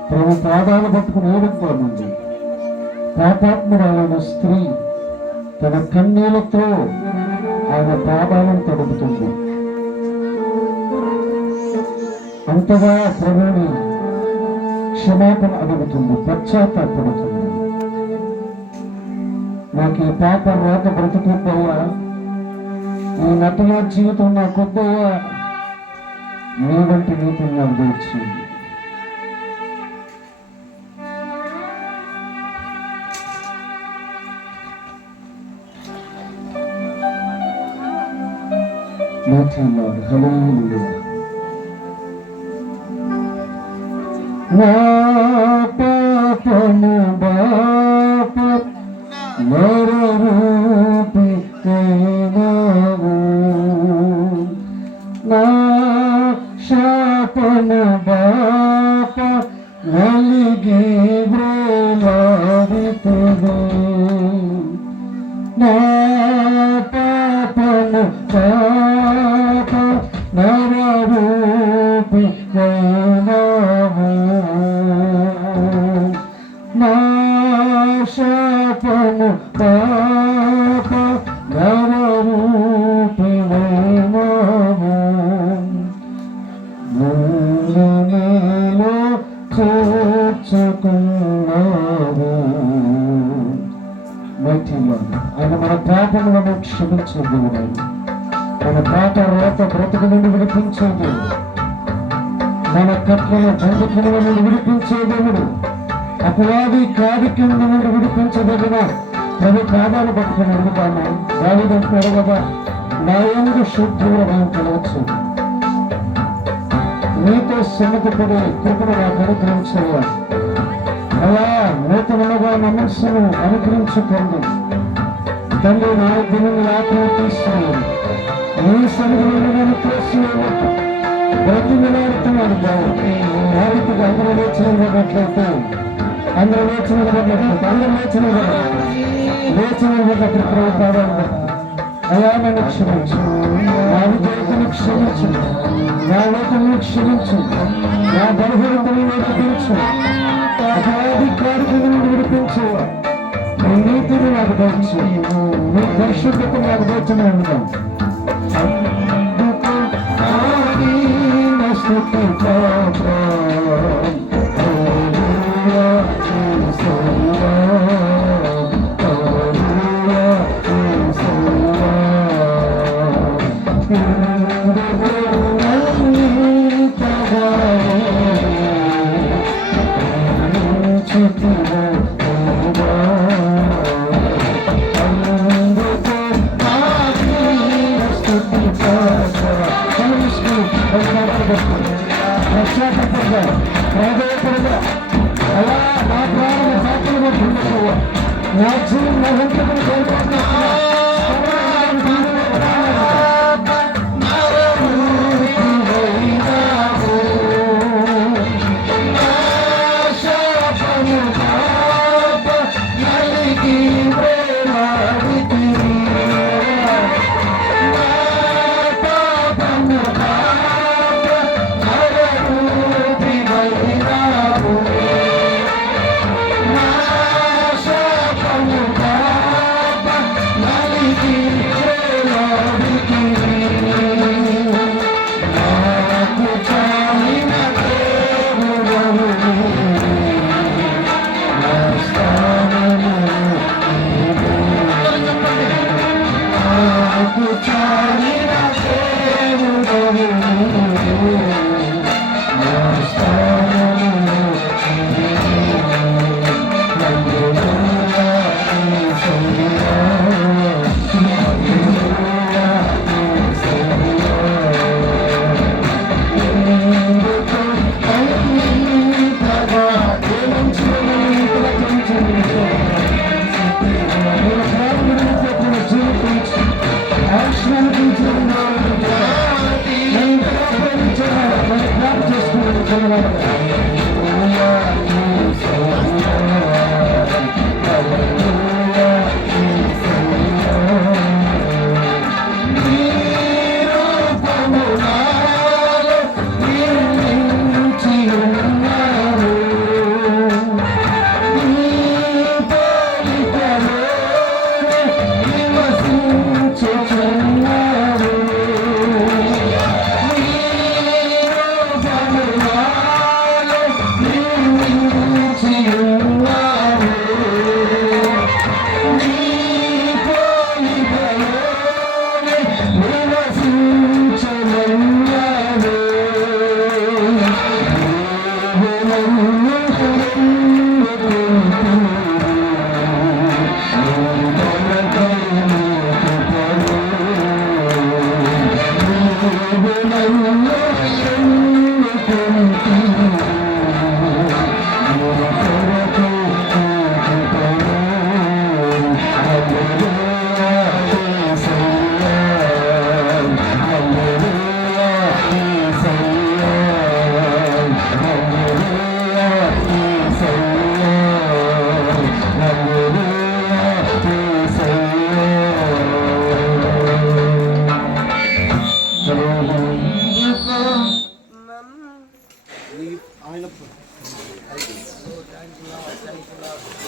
ప్రభు పాదాలు పట్టుకుని ఏడుకోమండి. పాపాత్మురాలైన స్త్రీ తన కన్నీళ్లతో ఆయన పాదాలను తడుపుతుంది. అంతగా ప్రభుని క్షమాపణ అడుగుతుంది, పశ్చాత్తాపడుతుంది. నాకు ఈ పాప రాత బ్రతుకుపోయా, ఈ నటనా జీవితం నాకొద్దయ్యా, నీ వంటి నీతిని నాకు దయచేయండి. హల్లెలూయా. నా పాపము బాప నరరూపి కైనావు, నా శాపము బాప నలిగి వ్రేలాడితును, నా పాపము పాప నరరూపి కైనావు, నా శాపము పాప నరరూపి వైనావు, నీలో చేర్చుకున్నావు. ఆయన మన పాపములను క్షమించే దేవుడు, మన పాప రాత బ్రతుకు నుండి విడిపించే దేవుడు, మన కట్లను బంధుకుల నుండి విడిపించే దేవుడు, అపవాది కాదిక్యం నుండి విడిపించదగిన ప్రభు పాదాలు పట్టుకుని అడుగుతాను. దావీదంటున్నాడు కదా, నా యందు శుద్ధుల భయం కలవచ్చు, నీతో సమ్మతిపడే కృపను నాకు అనుగ్రహించయ్యా. అలా నూతనముగా మనస్సును అనుగ్రహించుకోండి తండ్రి. నా దినం ఆత్మ తీసుకున్నాను, నీ సన్నిధిలో నేను తోసివేయవద్దు. బ్రతిమలాడుతున్నాడు బాబు. ఆ రీతిగా అందరూ లేచి నిలబడినట్లయితే, అందరూ లేచి నిలబడినట్లయితే ప్రభుత్వాలు అలా నన్ను క్షమించు, నా విధేయతను క్షమించు, నా లోకమును క్షమించు, నా బలహీనతను విడిపించు, అపరాధి కార్యక్రమం నుండి విడిపించు. నీ నీతిని నాకు దయచు, నీ పరిశుద్ధత నాకు దయచని ఉన్నాం. అలా నా ప్రాణ పాత్రలు నా జీవన హంతకుని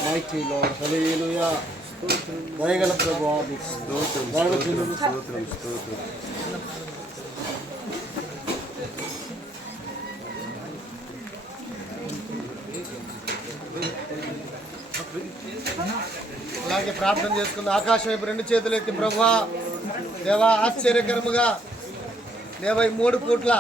Mighty Lord, hallelujah. దయగల ప్రభువా అలాగే ప్రార్థన చేసుకుంది. ఆకాశం వైపు రెండు చేతులు ఎత్తి ప్రభువా దేవా ఆశ్చర్యకరముగా దేవా ఈ 3 పూట్ల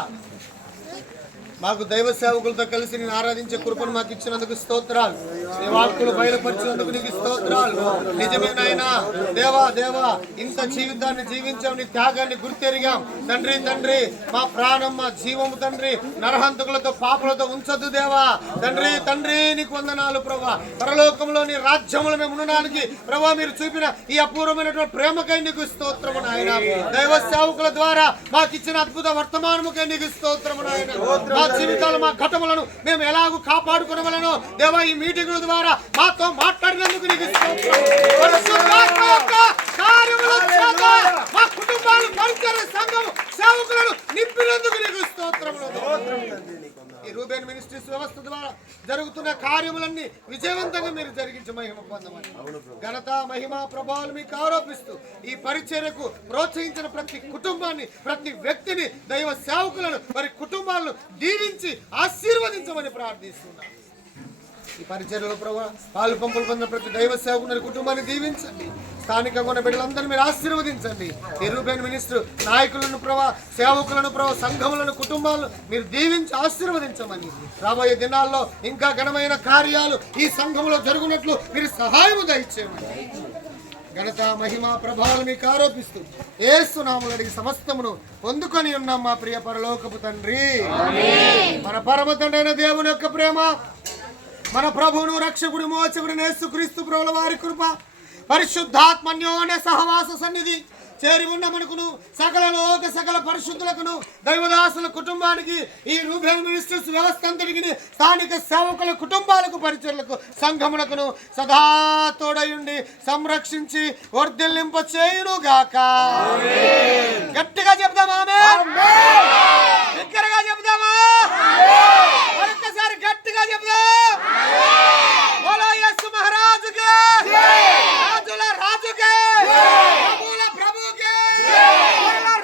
మాకు దైవ సేవకులతో కలిసి నేను ఆరాధించే కృపను మాకు ఇచ్చినందుకు స్తోత్రాలు. నీ వాక్కులు బయలుపరిచినందుకు నీకు స్తోత్రాలు. నిజమేనాయనా దేవా దేవా ఇంత జీవితాన్ని జీవించాం, నీ త్యాగాన్ని గుర్తెరిగాం తండ్రి. తండ్రి మా ప్రాణం మా జీవము తండ్రి నరహంతకులతో పాపులతో ఉంచొద్దు దేవా తండ్రి. తండ్రి నీకు వందనాలు ప్రభా. పరలోకంలో నీ రాజ్యములు మేము ఉండడానికి ప్రభా మీరు చూపిన ఈ అపూర్వమైనటువంటి ప్రేమకై నీకు స్తోత్రము నాయన. దైవ సేవకుల ద్వారా మాకు ఇచ్చిన అద్భుత వర్తమానముకై నీకు స్తోత్రము నాయన. మా జీవితాలు మా ఘటములను మేము ఎలాగూ కాపాడుకునవలెనో దేవా ఈ మీటింగుల ద్వారా మాతో మాట్లాడినందుకు నీకు స్తోత్రం. పరిశుద్ధాత్మ యొక్క కార్యముల చేత మా కుటుంబాలు పరిచర్య సంఘం సేవకులను నింపినందుకు నీకు స్తోత్రములు. ఈ రూబేన్ మినిస్ట్రీస్ వ్యవస్థ ద్వారా జరుగుతున్న కార్యములన్నీ విజయవంతంగా మీరు జరిగించి మహిమ పొందమని ఘనత మహిమ ప్రభావాలు మీకు ఆరోపిస్తూ ఈ పరిచర్యకు ప్రోత్సహించిన ప్రతి కుటుంబాన్ని ప్రతి వ్యక్తిని దైవ సేవకులను వారి కుటుంబాలను దీవించి ఆశీర్వదించమని ప్రార్థిస్తున్నాను. ఈ పరిచర్యలో ప్రభావ పాలు పంపులు పొందిన ప్రతి దైవ సేవకుని కుటుంబాన్ని దీవించండి. స్థానికంగా ఉన్న బిడ్డలందరినీ మీరు ఆశీర్వదించండి. ఈ రూబేన్ మినిస్టర్ నాయకులను ప్రభావ సేవకులను ప్రభావ సంఘములను కుటుంబాలను మీరు దీవించి ఆశీర్వదించమని రాబోయే దినాల్లో ఇంకా ఘనమైన కార్యాలు ఈ సంఘంలో జరుగునట్లు మీరు సహాయము దయచేయమని ఘనత మహిమ ప్రభావాలు మీకు ఆరోపిస్తూ యేసు నామములో అడిగి సమస్తమును పొందుకొని ఉన్నాం మా ప్రియ పరలోకపు తండ్రి. మన పరమ తండ్రి అయిన దేవుని యొక్క ప్రేమ, మన ప్రభువును రక్షకుడు మోచకుడు యేసుక్రీస్తు ప్రభువుల వారి కృప, పరిశుద్ధాత్మన్యోన్య సహవాస సన్నిధి చేరి ఉన్న మనకును సకల లోక సకల పరిశుద్ధులకును దైవదాసుల కుటుంబానికి ఈ రూబేన్ మినిస్ట్రీస్ వ్యవస్థ అంతటికి స్థానిక సేవకుల కుటుంబాలకు పరిచర్లకు సంఘములకును సదా తోడయుండి సంరక్షించి వర్ధిల్లింప చేయును గాక. గట్టిగా చెప్దామా? దగ్గరగా చెప్దామా? మరొకసారి గట్టిగా చెప్దాం. బోలో యేసు మహారాజుకే, రాజుల రాజుకే, ప్రభుల ప్రభుకే,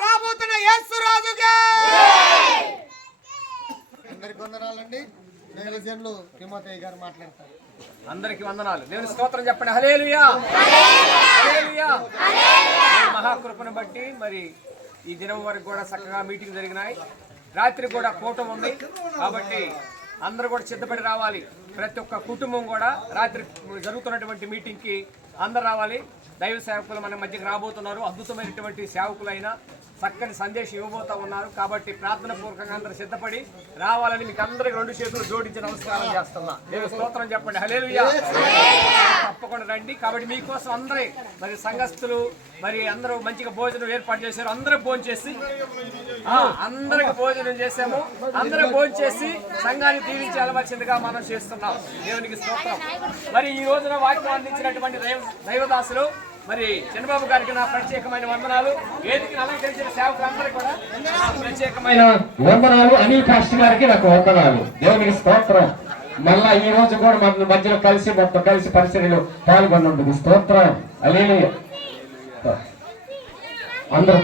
రాబోతున్న యేసు రాజుకే. అందరికి వందనాలండి. దైవజనులు తిమోతి గారు మాట్లాడతారు. అందరికి వందనాలు. దేవుని స్తోత్రం చెప్పండి. హల్లెలూయా, హల్లెలూయా. మహాకృపను బట్టి మరి ఈ దినం వరకు కూడా చక్కగా మీటింగ్ జరిగినాయి. రాత్రి కూడా కూటం ఉంది కాబట్టి అందరూ కూడా సిద్ధపడి రావాలి. ప్రతి ఒక్క కుటుంబం కూడా రాత్రి జరుగుతున్నటువంటి మీటింగ్కి అందరు రావాలి. దైవ సేవకులు మన మధ్యకి రాబోతున్నారు. అద్భుతమైనటువంటి సేవకులైన చక్కని సందేశం ఇవ్వబోతా ఉన్నారు. కాబట్టి ప్రార్థన పూర్వకంగా అందరూ సిద్ధపడి రావాలని మీకు అందరికి 2 చేతులు జోడించి నమస్కారం చేస్తున్నా. దేవుని స్తోత్రం చెప్పండి. హల్లెలూయా. తప్పకుండా రండి. కాబట్టి మీకోసం అందరూ మరి సంఘస్థులు మరి అందరూ మంచిగా భోజనం ఏర్పాటు చేశారు. అందరూ భోజనం చేసి అందరికి భోజనం చేసాము. అందరూ భోజనం చేసి సంఘాన్ని దీవించి అలవలసిందిగా మనం చేస్తున్నాం. దేవునికి స్తోత్రం. మరి ఈ రోజున వాక్యం అందించినటువంటి దైవదాసులు మరి చంద్రబాబు గారికి నా ప్రత్యేకమైన వందనాలు. వేదికను అలంకరించిన సేవకులందరికీ కూడా ప్రత్యేకమైన వందనాలు. అనిల్ పాస్టర్ గారికి నాకు వందనాలు. దేవునికి స్తోత్రం. మళ్ళా ఈ రోజు కూడా మన మధ్యలో మొత్తం కలిసి పరిచర్యలో పాల్గొని ఉంటుంది. స్తోత్రం. హల్లెలూయా. అందరూ